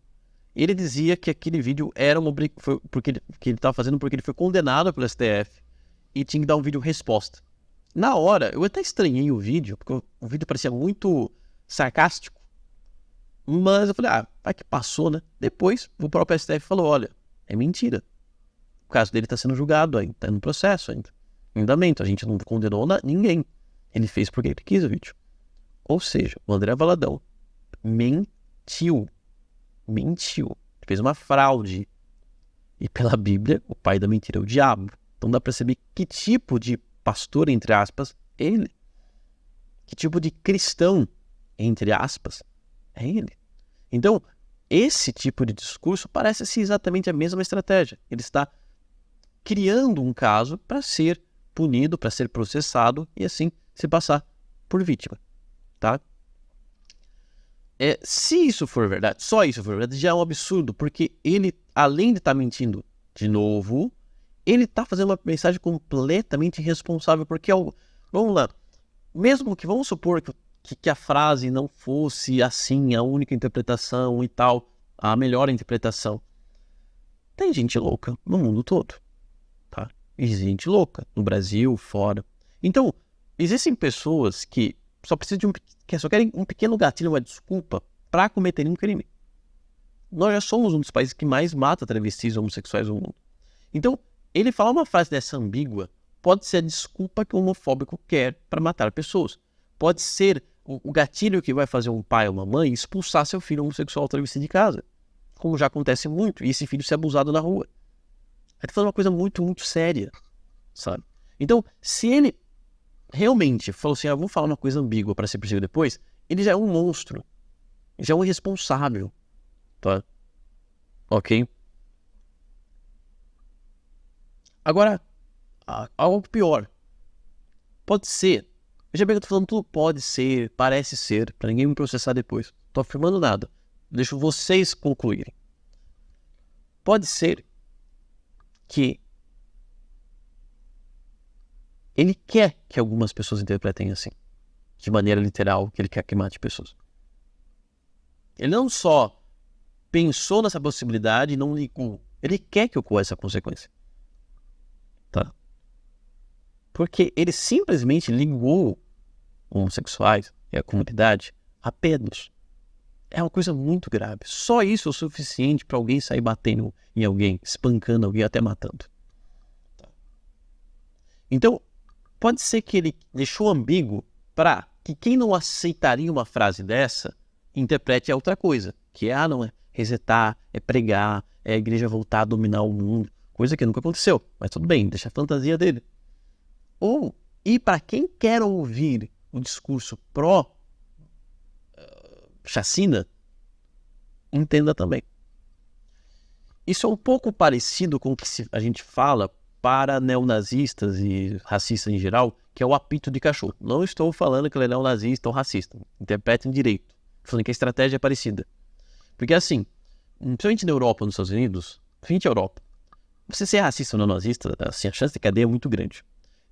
E ele dizia que aquele vídeo era porque ele estava fazendo porque ele foi condenado pelo STF e tinha que dar um vídeo resposta. Na hora, eu até estranhei o vídeo, porque o vídeo parecia muito sarcástico. Mas eu falei, vai que passou, né? Depois, o próprio STF falou, olha, é mentira. O caso dele está sendo julgado ainda, está no processo ainda. Em andamento, a gente não condenou ninguém. Ele fez porque ele quis o vídeo. Ou seja, o André Valadão mentiu. Fez uma fraude. E pela Bíblia, o pai da mentira é o diabo. Então dá para saber que tipo de pastor, entre aspas, é ele. Que tipo de cristão, entre aspas, é ele. Então, esse tipo de discurso parece ser exatamente a mesma estratégia. Ele está criando um caso para ser punido, para ser processado e assim se passar por vítima. Tá? Se isso for verdade, só isso for verdade, já é um absurdo, porque ele, além de estar mentindo de novo, ele está fazendo uma mensagem completamente irresponsável, porque, vamos lá, mesmo que, vamos supor que que a frase não fosse assim, a única interpretação e tal, a melhor interpretação. Tem gente louca no mundo todo, tá? Existe gente louca no Brasil, fora. Então, existem pessoas que só precisam que só querem um pequeno gatilho, uma desculpa para cometerem um crime. Nós já somos um dos países que mais mata travestis e homossexuais no mundo. Então, ele falar uma frase dessa ambígua pode ser a desculpa que o homofóbico quer para matar pessoas. Pode ser o gatilho que vai fazer um pai ou uma mãe expulsar seu filho homossexual ou travesti de casa. Como já acontece muito, e esse filho ser abusado na rua. Ele tá falando uma coisa muito, muito séria, sabe? Então, se ele realmente falou assim, vou falar uma coisa ambígua para ser perseguido depois, ele já é um monstro. Ele já é um irresponsável, tá? Ok? Agora, algo pior. Pode ser. Veja bem que eu tô falando tudo pode ser, parece ser, para ninguém me processar depois. Tô afirmando nada. Deixo vocês concluírem. Pode ser que ele quer que algumas pessoas interpretem assim, de maneira literal, que ele quer que mate pessoas. Ele não só pensou nessa possibilidade e não ligou. Ele quer que ocorra essa consequência. Tá? Porque ele simplesmente ligou homossexuais e a comunidade a pedos. É uma coisa muito grave. Só isso é o suficiente para alguém sair batendo em alguém, espancando alguém, até matando. Então, pode ser que ele deixou ambíguo para que quem não aceitaria uma frase dessa interprete a outra coisa. Que é, não é resetar, é pregar, é a igreja voltar a dominar o mundo. Coisa que nunca aconteceu. Mas tudo bem, deixa a fantasia dele. Ou, e para quem quer ouvir o discurso pró-chacina, entenda também. Isso é um pouco parecido com o que a gente fala para neonazistas e racistas em geral, que é o apito de cachorro. Não estou falando que ele é neonazista ou racista. Interpretem direito. Estou falando que a estratégia é parecida. Porque assim, principalmente na Europa ou nos Estados Unidos, frente à Europa, você ser racista ou neonazista, assim, a chance de cadeia é muito grande.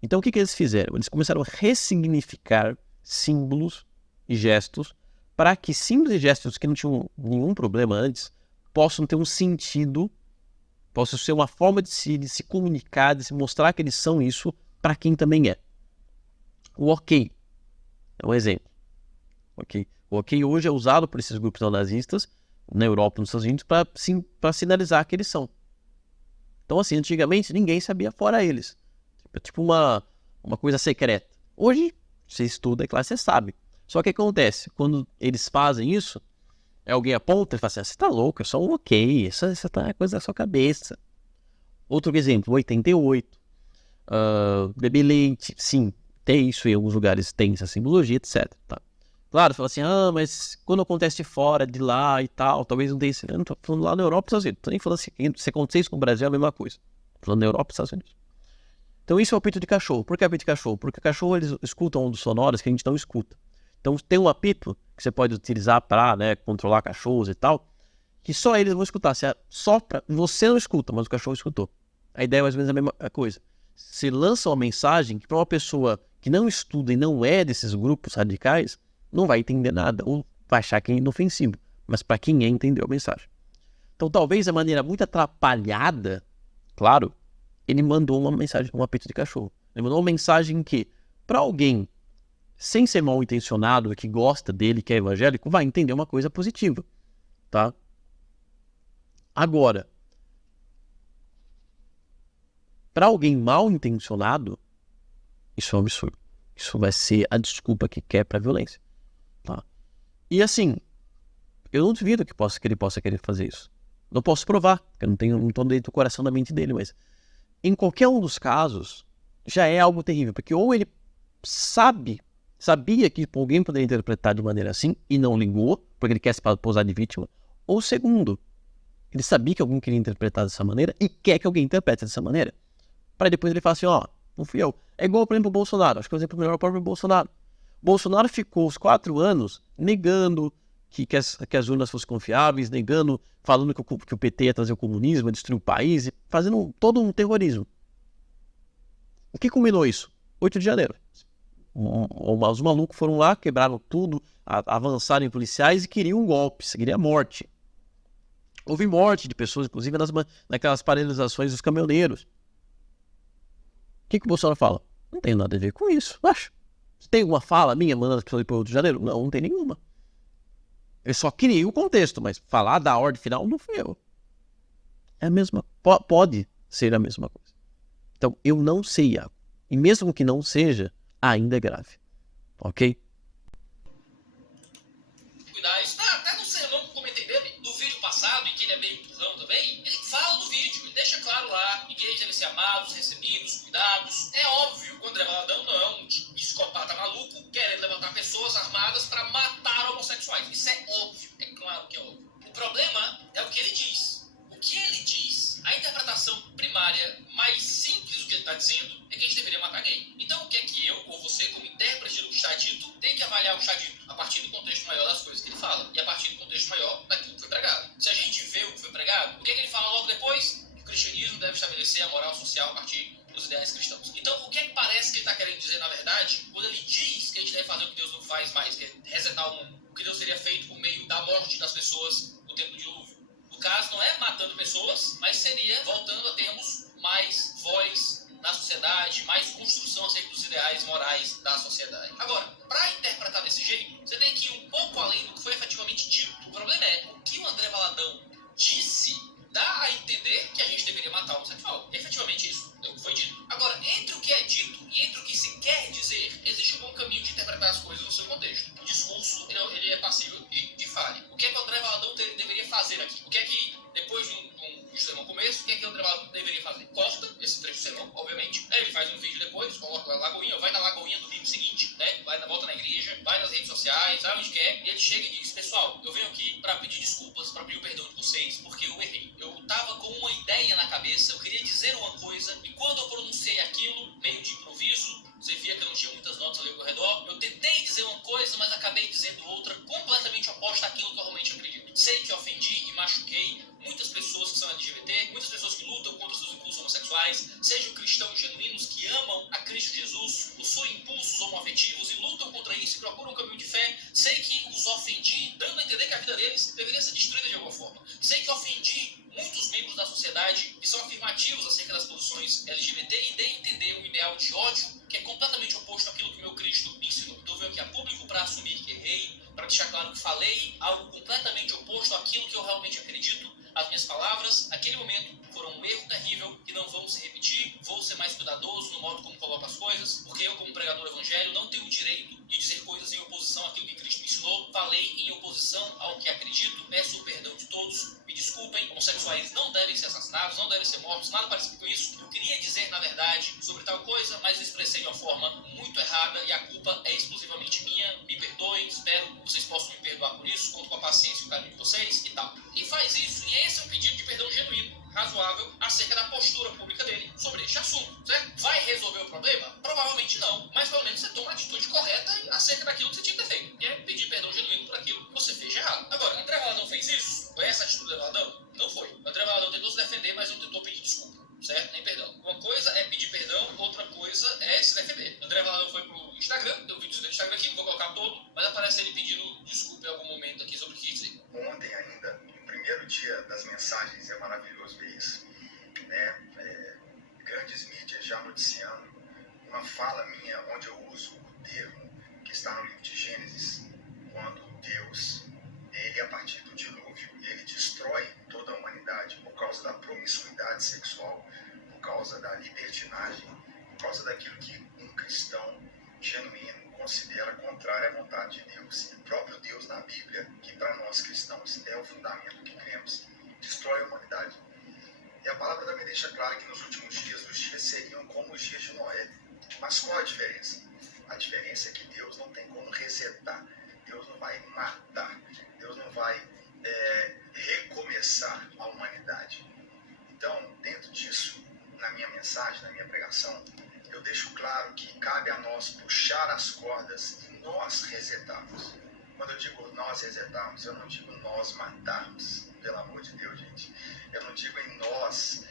Então o que eles fizeram? Eles começaram a ressignificar símbolos e gestos para que símbolos e gestos que não tinham nenhum problema antes possam ter um sentido, possam ser uma forma de se comunicar, de se mostrar que eles são isso para quem também é. O ok é um exemplo. Okay? O ok hoje é usado por esses grupos neonazistas na Europa e nos Estados Unidos para sinalizar que eles são. Então assim, antigamente ninguém sabia fora eles. É tipo uma coisa secreta. Hoje, você estuda, é claro, você sabe. Só que o que acontece? Quando eles fazem isso, alguém aponta e fala assim, você tá louco, é só um ok, essa tá coisa da sua cabeça. Outro exemplo, 88. Bebê leite, sim, tem isso em alguns lugares, tem essa simbologia, etc. Tá? Claro, fala assim, mas quando acontece de fora, de lá e tal, talvez não tenha isso. Eu não tô falando lá na Europa e Estados Unidos. Tô nem falando assim, se acontecer isso com o Brasil é a mesma coisa. Tô falando na Europa e Estados Unidos. Então isso é o apito de cachorro. Por que apito de cachorro? Porque o cachorro, eles escutam ondas sonoras que a gente não escuta. Então tem um apito que você pode utilizar para controlar cachorros e tal, que só eles vão escutar. Você não escuta, mas o cachorro escutou. A ideia é mais ou menos a mesma coisa. Você lança uma mensagem que para uma pessoa que não estuda e não é desses grupos radicais, não vai entender nada, ou vai achar que é inofensivo. Mas para quem entendeu a mensagem. Então talvez a maneira muito atrapalhada, claro, ele mandou uma mensagem, um apito de cachorro. Ele mandou uma mensagem que, para alguém, sem ser mal intencionado, que gosta dele, que é evangélico, vai entender uma coisa positiva, tá? Agora, para alguém mal intencionado, isso é um absurdo. Isso vai ser a desculpa que quer para violência, tá? E assim, eu não duvido que ele possa querer fazer isso. Não posso provar, porque eu não estou dentro do coração da mente dele, mas em qualquer um dos casos, já é algo terrível, porque ou ele sabia que alguém poderia interpretar de maneira assim e não ligou, porque ele quer se posar de vítima, ou segundo, ele sabia que alguém queria interpretar dessa maneira e quer que alguém interprete dessa maneira, para depois ele falar assim, não fui eu. É igual, por exemplo, o Bolsonaro. Acho que o exemplo melhor é o próprio Bolsonaro. Bolsonaro ficou os 4 anos negando que as urnas fossem confiáveis, falando que o PT ia trazer o comunismo, ia destruir o país, fazendo todo um terrorismo. O que culminou isso? 8 de janeiro. Os malucos foram lá, quebraram tudo, avançaram em policiais e queriam um golpe, queria morte. Houve morte de pessoas, inclusive naquelas paralisações dos caminhoneiros. O que o Bolsonaro fala? Não tem nada a ver com isso, acho. Tem alguma fala minha mandando as pessoas ir para o Rio de Janeiro? Não, não tem nenhuma. Eu só criei o contexto, mas falar da ordem final não fui eu. É a mesma, pode ser a mesma coisa. Então, eu não sei, Iago. E mesmo que não seja, ainda é grave. Ok? Cuidar, isso tá até no sermão que eu comentei dele, do vídeo passado, em que ele é meio turrão também, ele fala no vídeo, ele deixa claro lá, igrejas devem ser amados, recebidos, cuidados. É óbvio que o André Valadão não é um psicopata maluco querendo levantar pessoas armadas para matar homossexuais. Isso é óbvio, é claro que é óbvio. O problema é o que ele diz. O que ele diz, a interpretação primária mais simples do que ele está dizendo é que a gente deveria matar gay. Então o que é que eu, ou você, como intérprete do que está dito, tem que avaliar o que está dito a partir do contexto maior das coisas que ele fala e a partir do contexto maior daquilo que foi pregado. Se a gente vê o que foi pregado, o que é que ele fala logo depois? Que o cristianismo deve estabelecer a moral social a partir dos ideais cristãos. Então o que é que parece que ele está querendo dizer na verdade quando ele diz que a gente deve fazer o que Deus não faz mais, que é resetar o mundo, o que Deus teria feito por meio da morte das pessoas no tempo do dilúvio? No caso, não é matando pessoas, mas seria voltando a termos mais voz na sociedade, mais construção acerca dos ideais morais da sociedade. Agora, para interpretar desse jeito, você tem que ir um pouco além do que foi efetivamente dito. O problema é o que o André Valadão disse dá a entender que a gente deveria matar o homossexual. Efetivamente isso é o que foi dito. Agora, entre o que é dito e entre o que se quer dizer, existe um bom caminho de interpretar as coisas no seu contexto. O discurso ele é passível de falha. O que é que o André Valadão deveria fazer aqui? O que é que, depois de um sermão começo, o que é que o André Valadão deveria fazer? Corta esse trecho do sermão, obviamente. Ele faz um vídeo depois, coloca a Lagoinha, vai na Lagoinha do domingo seguinte, né? Volta na igreja, vai nas redes sociais, vai onde quer, e ele chega e diz: pessoal, eu venho aqui para pedir desculpas, para pedir o perdão de vocês, porque eu errei. Eu tava com uma ideia na cabeça, eu queria dizer uma coisa, e quando eu pronunciei aquilo, meio de improviso, você via que eu não tinha muitas notas ali ao redor, eu tentei dizer uma coisa, mas acabei dizendo outra, completamente oposta àquilo que eu realmente acredito. Sei que ofendi e machuquei muitas pessoas que são LGBT, muitas pessoas que lutam contra os impulsos homossexuais, sejam cristãos genuínos que amam a Cristo Jesus, possuem impulsos homoafetivos e lutam contra isso e procuram um caminho de fé. Sei que os ofendi, dando a entender que a vida deles deveria ser destruída de alguma forma. Sei que ofendi muitos membros da sociedade que são afirmativos acerca das posições LGBT e dei a entender um ideal de ódio que é completamente oposto àquilo que o meu Cristo me ensinou. Então eu venho aqui a público para assumir que errei, para deixar claro que falei algo completamente oposto àquilo que eu realmente acredito. As minhas palavras, naquele momento, foram um erro terrível que não vão se repetir. Vou ser mais cuidadoso no modo como coloco as coisas, porque eu, como pregador do evangelho, não tenho o direito de dizer coisas em oposição àquilo que Cristo me ensinou. Falei em oposição ao que acredito. Peço o perdão de todos. Me desculpem, homossexuais não devem ser assassinados, não devem ser mortos, nada parecido com isso. Eu queria dizer, na verdade, sobre tal coisa, mas eu expressei de uma forma muito errada e a culpa é exclusivamente minha. Me perdoem, espero que vocês possam me perdoar por isso, conto com a paciência e o carinho de vocês e tal. E faz isso, e esse é um pedido de perdão genuíno, razoável, acerca da postura pública dele sobre este assunto, certo? Vai resolver o problema? Provavelmente não, mas pelo menos você toma a atitude correta acerca daquilo que você tinha que ter feito, que é pedir perdão genuíno por aquilo que você fez de errado. Agora, André Valadão fez isso? Foi essa a atitude do Valadão? Não foi. André Valadão tentou se defender, mas não tentou pedir desculpa, certo? Nem perdão. Uma coisa é pedir perdão, outra coisa é se defender. André Valadão foi pro Instagram, tem um vídeo do Instagram aqui, não vou colocar todo, mas aparece ele pedindo desculpa em algum momento aqui sobre o que dizer. Ontem ainda, no primeiro dia das mensagens, é maravilhoso ver isso, né? Grandes mídias já noticiando uma fala minha onde eu uso o termo que está no livro de Gênesis, quando Deus, ele a partir do dilúvio, ele destrói toda a humanidade por causa da promiscuidade sexual, por causa da libertinagem, por causa daquilo que um cristão genuíno considera contrário à vontade de Deus. E o próprio Deus na Bíblia, que para nós cristãos é o fundamento que cremos, destrói a humanidade. E a palavra também deixa claro que nos últimos dias, os dias seriam como os dias de Noé. Mas qual a diferença? A diferença é que Deus não tem como resetar. Deus não vai matar. Deus não vai recomeçar a humanidade. Então, dentro disso, na minha mensagem, na minha pregação, eu deixo claro que cabe a nós puxar as cordas e nós resetarmos. Quando eu digo nós resetarmos, eu não digo nós matarmos, pelo amor de Deus, gente. Eu não digo em nós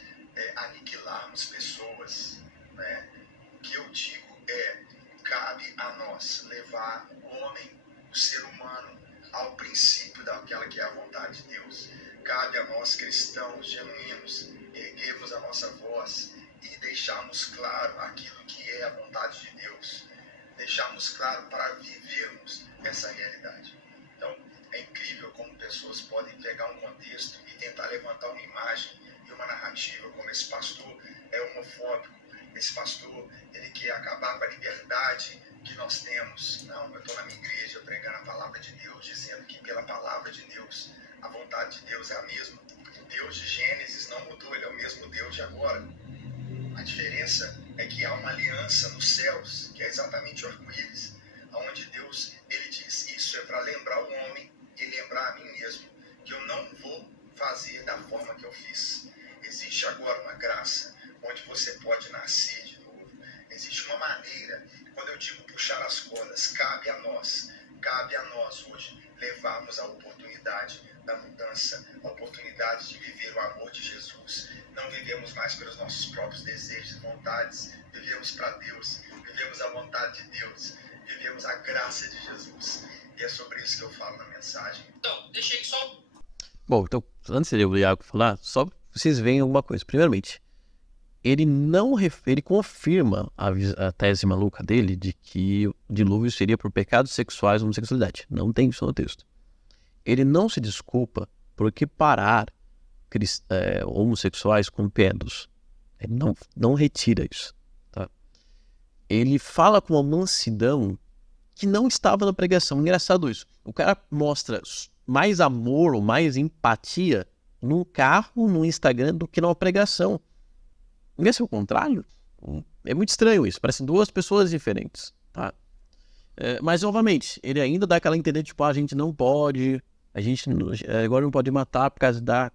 aniquilarmos pessoas, né? O que eu digo é cabe a nós levar o homem, o ser humano, ao princípio daquela que é a vontade de Deus. Cabe a nós, cristãos genuínos, erguermos a nossa voz e deixarmos claro aquilo que é a vontade de Deus. Deixarmos claro para vivermos essa realidade. Então, é incrível como pessoas podem pegar um contexto e tentar levantar uma imagem e uma narrativa, como esse pastor é homofóbico, esse pastor ele quer acabar com a liberdade que nós temos. Não, eu estou na minha igreja pregando a palavra de Deus, dizendo que pela palavra de Deus, a vontade de Deus é a mesma. O Deus de Gênesis não mudou, ele é o mesmo Deus de agora. A diferença é que há uma aliança nos céus, que é exatamente o arco-íris, onde Deus ele diz, isso é para lembrar o homem e lembrar a mim mesmo, que eu não vou fazer da forma que eu fiz. Existe agora uma graça, onde você pode nascer de novo. Existe uma maneira, quando eu digo puxar as cordas, cabe a nós hoje levarmos a oportunidade da mudança, a oportunidade de viver o amor de Jesus. Não vivemos mais pelos nossos próprios desejos e vontades, vivemos para Deus, vivemos a vontade de Deus, vivemos a graça de Jesus. E é sobre isso que eu falo na mensagem. Então, deixei aqui só. Bom, então, antes de o Iago falar, só vocês veem alguma coisa. Primeiramente, ele confirma a tese maluca dele de que o dilúvio seria por pecados sexuais ou homossexualidade. Não tem isso no texto. Ele não se desculpa por equiparar homossexuais com pedos. Ele não retira isso. Tá? Ele fala com uma mansidão que não estava na pregação. Engraçado isso. O cara mostra mais amor ou mais empatia num carro, no Instagram, do que numa pregação. Não é o contrário? É muito estranho isso. Parecem duas pessoas diferentes. Tá? Mas, novamente, ele ainda dá aquela entender, tipo, a gente não pode... A gente agora não pode matar por causa da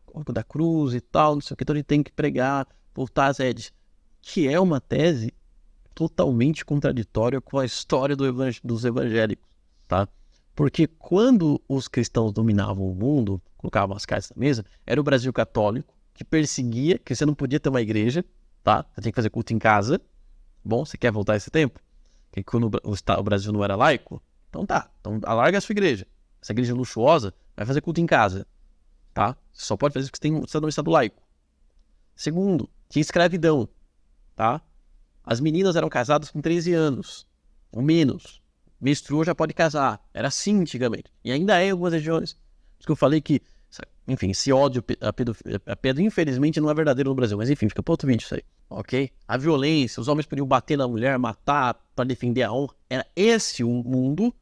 cruz e tal, não sei o que, então a gente tem que pregar, voltar às redes. Que é uma tese totalmente contraditória com a história dos evangélicos, tá? Porque quando os cristãos dominavam o mundo, colocavam as cartas na mesa, era o Brasil católico, que perseguia, que você não podia ter uma igreja, tá? Você tem que fazer culto em casa. Bom, você quer voltar a esse tempo? Que quando o Brasil não era laico? Então tá, então alarga a sua igreja. Essa igreja luxuosa vai fazer culto em casa, tá? Você só pode fazer isso porque você está no estado laico. Segundo, tinha escravidão, tá? As meninas eram casadas com 13 anos, ou menos. Menstruou, já pode casar. Era assim antigamente. E ainda é em algumas regiões. Por isso que eu falei que, enfim, esse ódio a pedra, infelizmente, não é verdadeiro no Brasil. Mas enfim, fica para outro vídeo isso aí, ok? A violência, os homens podiam bater na mulher, matar para defender a honra. Era esse o mundo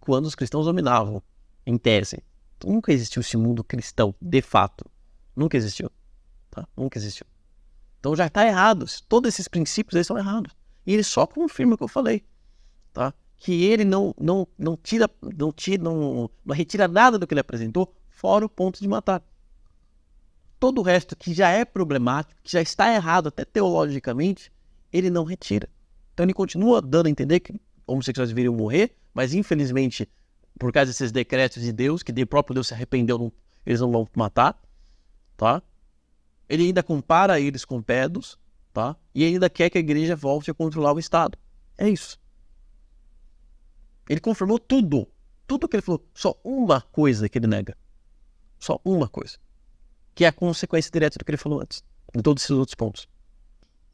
quando os cristãos dominavam. Em tese. Então, nunca existiu esse mundo cristão, de fato. Nunca existiu. Tá? Nunca existiu. Então já está errado. Todos esses princípios aí são errados. E ele só confirma o que eu falei. Tá? Que ele não retira nada do que ele apresentou, fora o ponto de matar. Todo o resto que já é problemático, que já está errado até teologicamente, ele não retira. Então ele continua dando a entender que homossexuais deveriam morrer, mas infelizmente... por causa desses decretos de Deus, que o próprio Deus se arrependeu, eles não vão matar, tá? Ele ainda compara eles com pedos, tá? E ainda quer que a igreja volte a controlar o Estado. É isso. Ele confirmou tudo. Tudo que ele falou. Só uma coisa que ele nega. Só uma coisa. Que é a consequência direta do que ele falou antes. De todos esses outros pontos.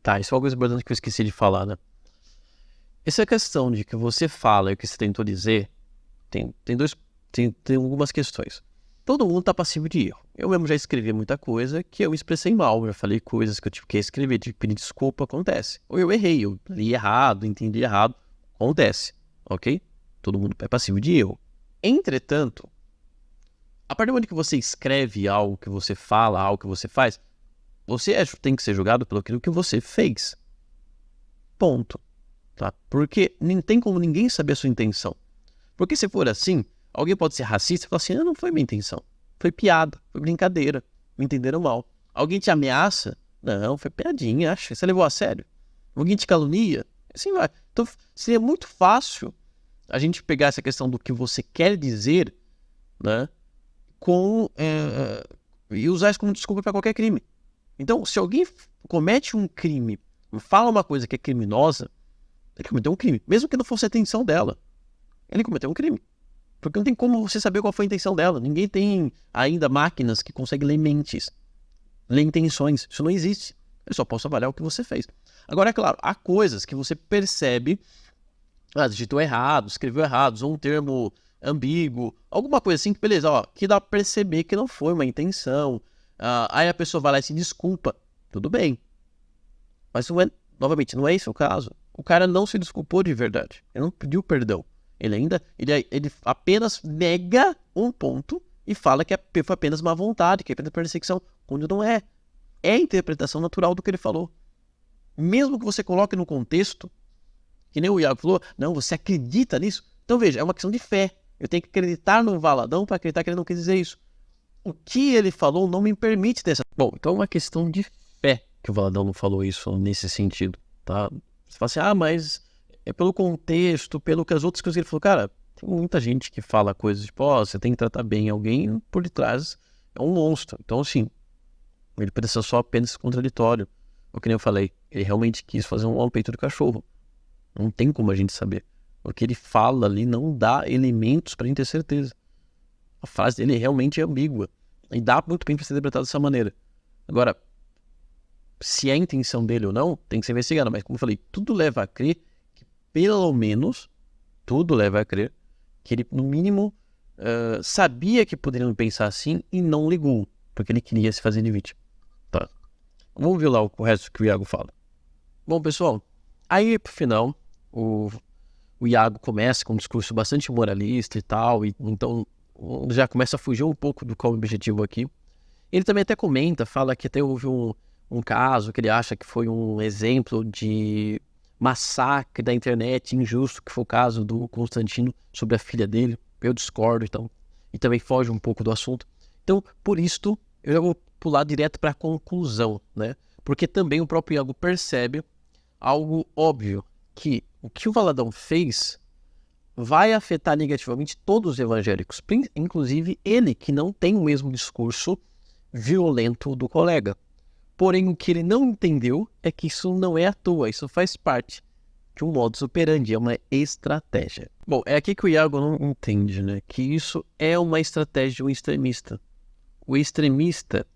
Tá, isso é uma coisa importante que eu esqueci de falar, né? Essa questão de que você fala e o que você tentou dizer... Tem algumas questões. Todo mundo está passivo de erro. Eu mesmo já escrevi muita coisa que eu expressei mal. Já falei coisas que eu tive que escrever, tive que pedir desculpa, acontece. Ou eu errei, eu li errado, entendi errado, acontece, ok? Todo mundo é passivo de erro. Entretanto, a partir do momento que você escreve algo que você fala, algo que você faz, você tem que ser julgado pelo que você fez. Ponto. Tá? Porque não tem como ninguém saber a sua intenção. Porque se for assim, alguém pode ser racista e falar assim, não foi minha intenção. Foi piada, foi brincadeira, me entenderam mal. Alguém te ameaça? Não, foi piadinha, acha. Você levou a sério. Alguém te calunia? Assim vai. Então seria muito fácil a gente pegar essa questão do que você quer dizer, né, e usar isso como desculpa para qualquer crime. Então, se alguém comete um crime, fala uma coisa que é criminosa, Ele cometeu um crime. Mesmo que não fosse a intenção dela. Ele cometeu um crime. Porque não tem como você saber qual foi a intenção dela. Ninguém tem ainda máquinas que conseguem ler mentes. Ler intenções. Isso não existe. Eu só posso avaliar o que você fez. Agora, é claro, há coisas que você percebe. Digitou errado, escreveu errado, usou um termo ambíguo. Alguma coisa assim que, beleza, ó, que dá pra perceber que não foi uma intenção. Aí a pessoa vai lá e se desculpa. Tudo bem. Mas não é, novamente, não é esse o caso. O cara não se desculpou de verdade. Ele não pediu perdão. Ele apenas nega um ponto e fala que foi apenas má vontade, que é apenas perseguição, quando não é. É a interpretação natural do que ele falou. Mesmo que você coloque no contexto, que nem o Iago falou, não, você acredita nisso? Então veja, é uma questão de fé. Eu tenho que acreditar no Valadão para acreditar que ele não quis dizer isso. O que ele falou não me permite ter essa... Bom, então é uma questão de fé que o Valadão não falou isso nesse sentido, tá? Você fala assim, mas é pelo contexto, pelo que as outras coisas que ele falou. Cara, tem muita gente que fala coisas tipo, você tem que tratar bem alguém, por detrás é um monstro. Então, assim, ele precisa só apenas contraditório. O que nem eu falei, ele realmente quis fazer um peito de cachorro. Não tem como a gente saber. O que ele fala ali não dá elementos pra gente ter certeza. A frase dele realmente é ambígua. E dá muito bem pra ser interpretado dessa maneira. Agora, se é a intenção dele ou não, tem que ser investigado. Mas como eu falei, tudo leva a crer que, pelo menos, tudo leva a crer que ele, no mínimo, sabia que poderiam pensar assim e não ligou. Porque ele queria se fazer de vítima. Tá. Vamos ver lá o resto que o Iago fala. Bom, pessoal, aí pro final, o Iago começa com um discurso bastante moralista e tal, e então já começa a fugir um pouco do qual é o objetivo aqui. Ele também até comenta, fala que até houve um caso que ele acha que foi um exemplo de massacre da internet injusto, que foi o caso do Constantino sobre a filha dele. Eu discordo, então, e também foge um pouco do assunto. Então, por isto, eu já vou pular direto para a conclusão, né? Porque também o próprio Iago percebe algo óbvio, que o que o Valadão fez vai afetar negativamente todos os evangélicos, inclusive ele, que não tem o mesmo discurso violento do colega. Porém, o que ele não entendeu é que isso não é à toa, isso faz parte de um modus operandi, é uma estratégia. Bom, é aqui que o Iago não entende, né? Que isso é uma estratégia de um extremista. O extremista,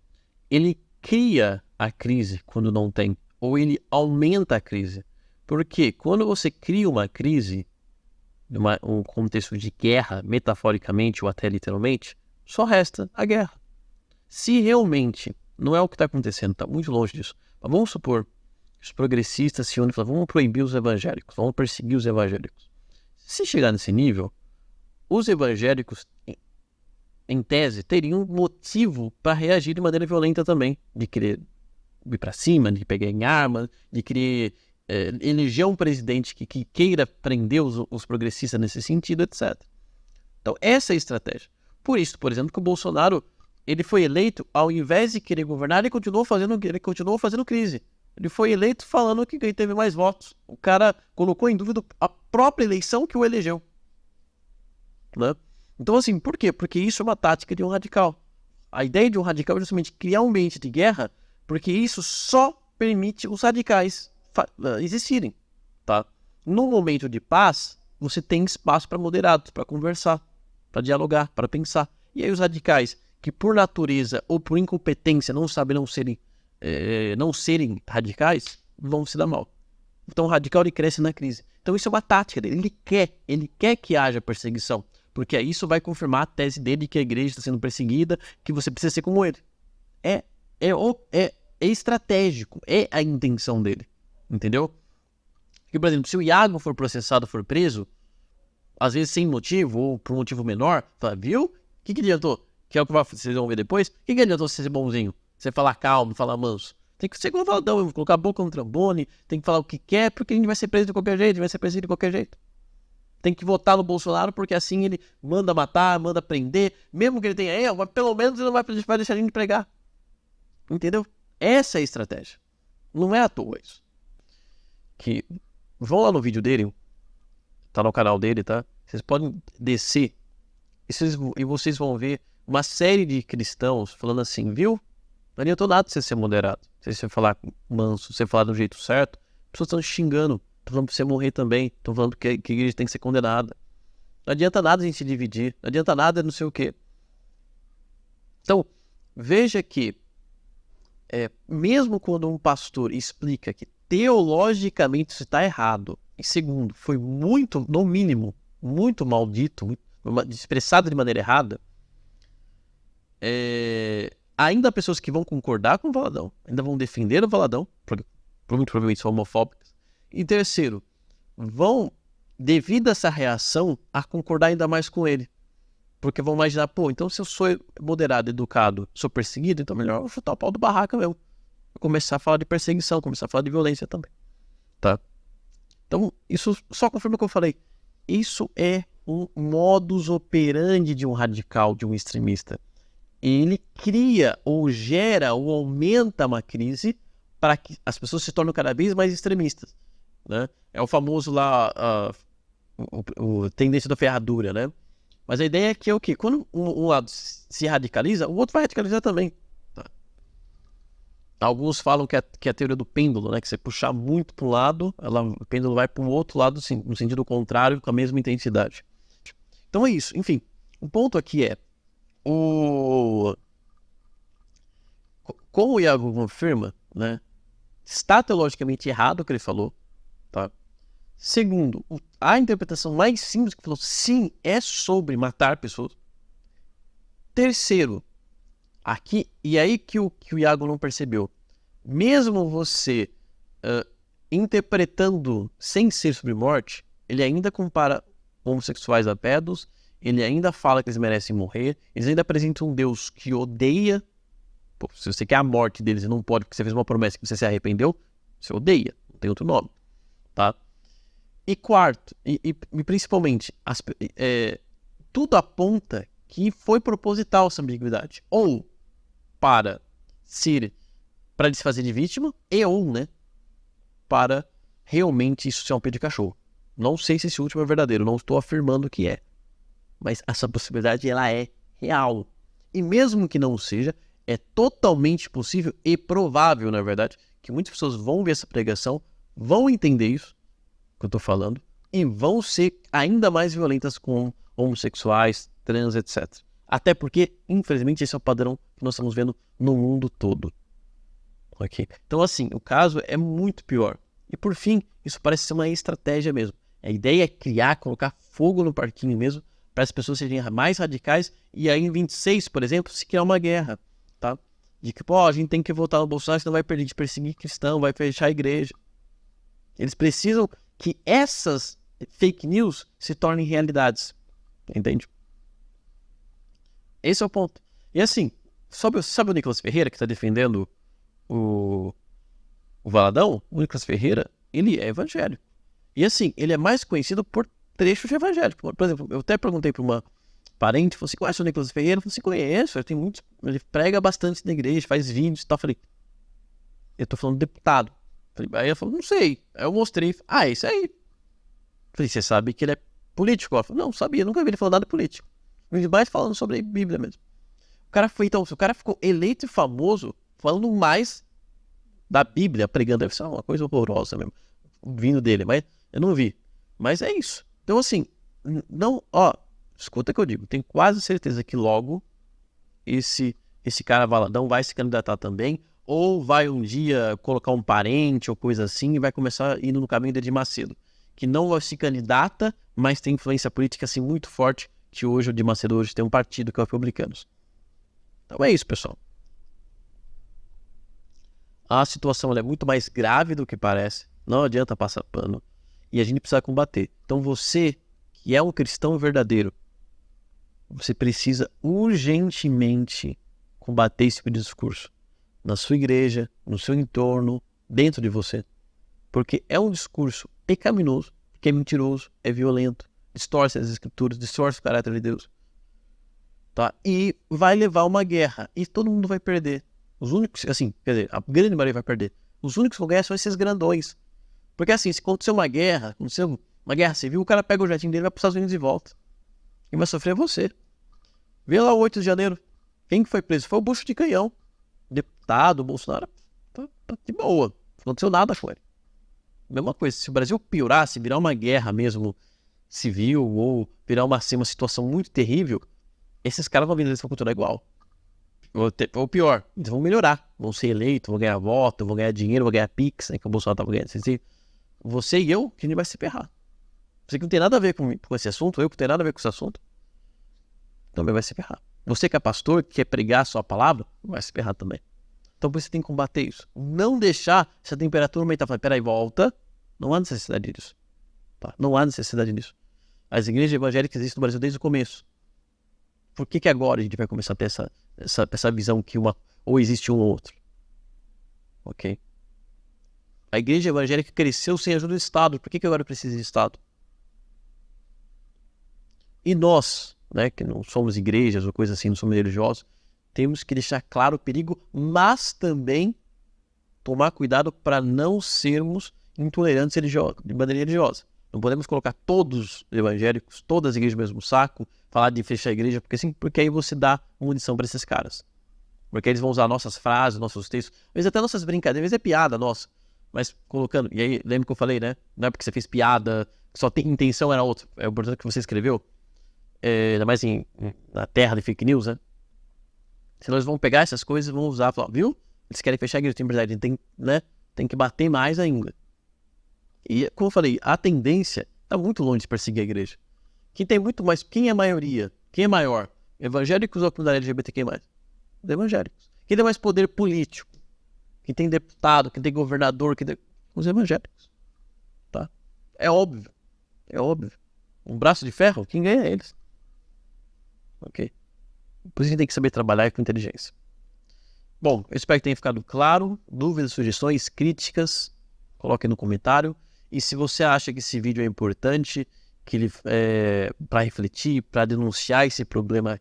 ele cria a crise quando não tem, ou ele aumenta a crise. Porque quando você cria uma crise, um contexto de guerra, metaforicamente ou até literalmente, só resta a guerra. Se realmente não é o que está acontecendo, está muito longe disso, mas vamos supor que os progressistas se unem e falam, vamos proibir os evangélicos, vamos perseguir os evangélicos. Se chegar nesse nível, os evangélicos, em tese, teriam motivo para reagir de maneira violenta também, de querer ir para cima, de pegar em arma, de querer eleger um presidente que queira prender os progressistas nesse sentido, etc. Então, essa é a estratégia. Por isso, por exemplo, que o Bolsonaro ele foi eleito, ao invés de querer governar, ele continuou fazendo crise. Ele foi eleito falando que ele teve mais votos. O cara colocou em dúvida a própria eleição que o elegeu. Né? Então, assim, por quê? Porque isso é uma tática de um radical. A ideia de um radical é justamente criar um ambiente de guerra, porque isso só permite os radicais existirem, tá? No momento de paz, você tem espaço para moderados, para conversar, para dialogar, para pensar. E aí os radicais, que por natureza ou por incompetência não sabem não serem radicais, vão se dar mal. Então o radical ele cresce na crise. Então isso é uma tática dele. Ele quer que haja perseguição, porque aí isso vai confirmar a tese dele que a igreja está sendo perseguida, que você precisa ser como ele. É estratégico, é a intenção dele. Entendeu? Porque, por exemplo, se o Iago for processado, for preso, às vezes sem motivo ou por um motivo menor, fala, viu? O que adiantou? Que é o que vocês vão ver depois. O que adiantou você ser bonzinho? Você falar calmo, falar manso? Tem que ser como o Valadão, colocar a boca no trombone, tem que falar o que quer, porque a gente vai ser preso de qualquer jeito, vai ser preso de qualquer jeito. Tem que votar no Bolsonaro, porque assim ele manda matar, manda prender, mesmo que ele tenha erro, mas pelo menos ele não vai deixar a gente pregar. Entendeu? Essa é a estratégia. Não é à toa isso. Que vão lá no vídeo dele, tá no canal dele, tá? Vocês podem descer e vocês vão ver uma série de cristãos falando assim, viu? Não adiantou nada você ser moderado, se você falar manso, se você falar do jeito certo, as pessoas estão xingando, Estão falando pra você morrer também. Estão falando que a igreja tem que ser condenada. Não adianta nada a gente se dividir. Não adianta nada não sei o quê. Então, veja que mesmo quando um pastor explica que teologicamente isso está errado, e segundo, foi muito, no mínimo, muito maldito, expressado de maneira errada, ainda há pessoas que vão concordar com o Valadão, ainda vão defender o Valadão, porque muito provavelmente são homofóbicas, e terceiro, vão, devido a essa reação, a concordar ainda mais com ele. Porque vão imaginar, pô, então se eu sou moderado, educado, sou perseguido, então melhor eu chutar o pau do barraca mesmo. Eu começar a falar de perseguição, começar a falar de violência também. Tá? Então, isso só confirma o que eu falei. Isso é um modus operandi de um radical, de um extremista. Ele cria, ou gera, ou aumenta uma crise para que as pessoas se tornem cada vez mais extremistas. Né? É o famoso lá, o tendência da ferradura, né? Mas a ideia é que é o quê? Quando um lado se radicaliza, o outro vai radicalizar também. Tá? Alguns falam que é a teoria do pêndulo, né? Que você puxar muito para um lado, o pêndulo vai para o outro lado, sim, no sentido contrário, com a mesma intensidade. Então é isso. Enfim, o ponto aqui é como o Iago confirma, né? Está teologicamente errado o que ele falou, tá? Segundo, a interpretação mais simples que falou, sim, é sobre matar pessoas. Terceiro, aqui, e aí que o Iago não percebeu, mesmo você interpretando sem ser sobre morte, ele ainda compara homossexuais a pedos, ele ainda fala que eles merecem morrer, eles ainda apresentam um Deus que odeia. Pô, se você quer a morte deles e não pode porque você fez uma promessa que você se arrependeu, você odeia, não tem outro nome, tá? E quarto, e principalmente, tudo aponta que foi proposital essa ambiguidade. Ou para lhe fazer de vítima, ou, né, para realmente isso ser um pé de cachorro. Não sei se esse último é verdadeiro, não estou afirmando que é. Mas essa possibilidade, ela é real. E mesmo que não seja, é totalmente possível e provável, na verdade, que muitas pessoas vão ver essa pregação, vão entender isso, que eu tô falando, e vão ser ainda mais violentas com homossexuais, trans, etc. Até porque, infelizmente, esse é o padrão que nós estamos vendo no mundo todo. Ok? Então, assim, o caso é muito pior. E, por fim, isso parece ser uma estratégia mesmo. A ideia é criar, colocar fogo no parquinho mesmo, para as pessoas serem mais radicais, e aí em 26, por exemplo, se criar uma guerra, tá? De que, pô, a gente tem que votar no Bolsonaro, senão vai perder de perseguir cristão, vai fechar a igreja. Eles precisam que essas fake news se tornem realidades. Entende? Esse é o ponto. E assim, sabe o Nicolas Ferreira que está defendendo o Valadão? O Nicolas Ferreira, ele é evangélico. E assim, ele é mais conhecido por trechos de evangélico. Por exemplo, eu até perguntei para uma parente, falei assim, conhece o Nicolas Ferreira? Eu falei assim, conheço, ele prega bastante na igreja, faz vídeos e tal. Eu falei, eu tô falando deputado. Aí ela falou, não sei. Aí eu mostrei, é isso aí. Falei, você sabe que ele é político? Ela falou, não sabia, nunca vi ele falando nada de político. Mais falando sobre a Bíblia mesmo. O cara ficou eleito e famoso falando mais da Bíblia, pregando. Deve ser uma coisa horrorosa mesmo, vindo dele, mas eu não vi. Mas é isso. Então assim, escuta o que eu digo. Tenho quase certeza que logo esse cara Valadão vai se candidatar também, ou vai um dia colocar um parente ou coisa assim e vai começar indo no caminho de Edir Macedo, que não se candidata, mas tem influência política assim muito forte, que hoje o Edir Macedo hoje tem um partido que é o Republicanos. Então é isso, pessoal. A situação ela é muito mais grave do que parece, não adianta passar pano, e a gente precisa combater. Então você, que é um cristão verdadeiro, você precisa urgentemente combater esse tipo de discurso na sua igreja, no seu entorno, dentro de você. Porque é um discurso pecaminoso, que é mentiroso, é violento, distorce as escrituras, distorce o caráter de Deus. Tá? E vai levar a uma guerra, e todo mundo vai perder. Os únicos, assim, quer dizer, a grande maioria vai perder. Os únicos que vão ganhar são esses grandões. Porque assim, se acontecer uma guerra civil, o cara pega o jetinho dele e vai para os Estados Unidos e volta. Quem vai sofrer é você. Vê lá o 8 de janeiro. Quem que foi preso? Foi o bucho de canhão. Deputado, Bolsonaro. Tá de boa. Não aconteceu nada com ele. mesma coisa. Se o Brasil piorasse, virar uma guerra mesmo civil ou virar uma situação muito terrível, esses caras vão vir eles vão continuar igual. Ou pior, eles vão melhorar, vão ser eleitos, vão ganhar voto, vão ganhar dinheiro, vão ganhar pix, né, que o Bolsonaro tava ganhando. Você e eu, que a gente vai se ferrar. Você que não tem nada a ver com esse assunto, eu que não tenho nada a ver com esse assunto, também vai se ferrar. Você que é pastor, que quer pregar a sua palavra, vai se ferrar também. Então você tem que combater isso. Não deixar essa temperatura aumentar. Falar, peraí, volta. Não há necessidade disso. Tá? Não há necessidade disso. As igrejas evangélicas existem no Brasil desde o começo. Por que agora a gente vai começar a ter essa visão que ou existe um ou outro? Ok? A igreja evangélica cresceu sem ajuda do Estado. Por que agora precisa de Estado? E nós, né, que não somos igrejas ou coisa assim, não somos religiosos, temos que deixar claro o perigo, mas também tomar cuidado para não sermos intolerantes de maneira religiosa. Não podemos colocar todos os evangélicos, todas as igrejas no mesmo saco, falar de fechar a igreja, porque aí você dá munição para esses caras. Porque eles vão usar nossas frases, nossos textos, às vezes até nossas brincadeiras, às vezes é piada nossa, mas colocando, e aí lembra que eu falei, né? Não é porque você fez piada, só tem intenção era outra, é o importante que você escreveu, ainda mais na terra de fake news, né? Se nós vamos pegar essas coisas e vão usar, falar, viu? Eles querem fechar a igreja, tem verdade, tem que bater mais ainda. E, como eu falei, a tendência está muito longe de perseguir a igreja. Quem é a maioria? Quem é maior? Evangélicos ou a comunidade LGBTQ+. Os evangélicos. Quem tem mais poder político? Quem tem deputado, quem tem governador, os evangélicos. Tá? É óbvio. É óbvio. Um braço de ferro, quem ganha é eles. Ok? Por isso a gente tem que saber trabalhar com inteligência. Bom, eu espero que tenha ficado claro. Dúvidas, sugestões, críticas, coloquem no comentário. E se você acha que esse vídeo é importante, que ele para refletir, para denunciar esse problema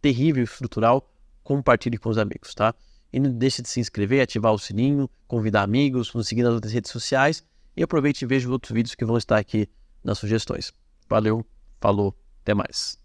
terrível e estrutural, compartilhe com os amigos, tá? E não deixe de se inscrever, ativar o sininho, convidar amigos, nos seguir nas outras redes sociais e aproveite e veja outros vídeos que vão estar aqui nas sugestões. Valeu, falou, até mais.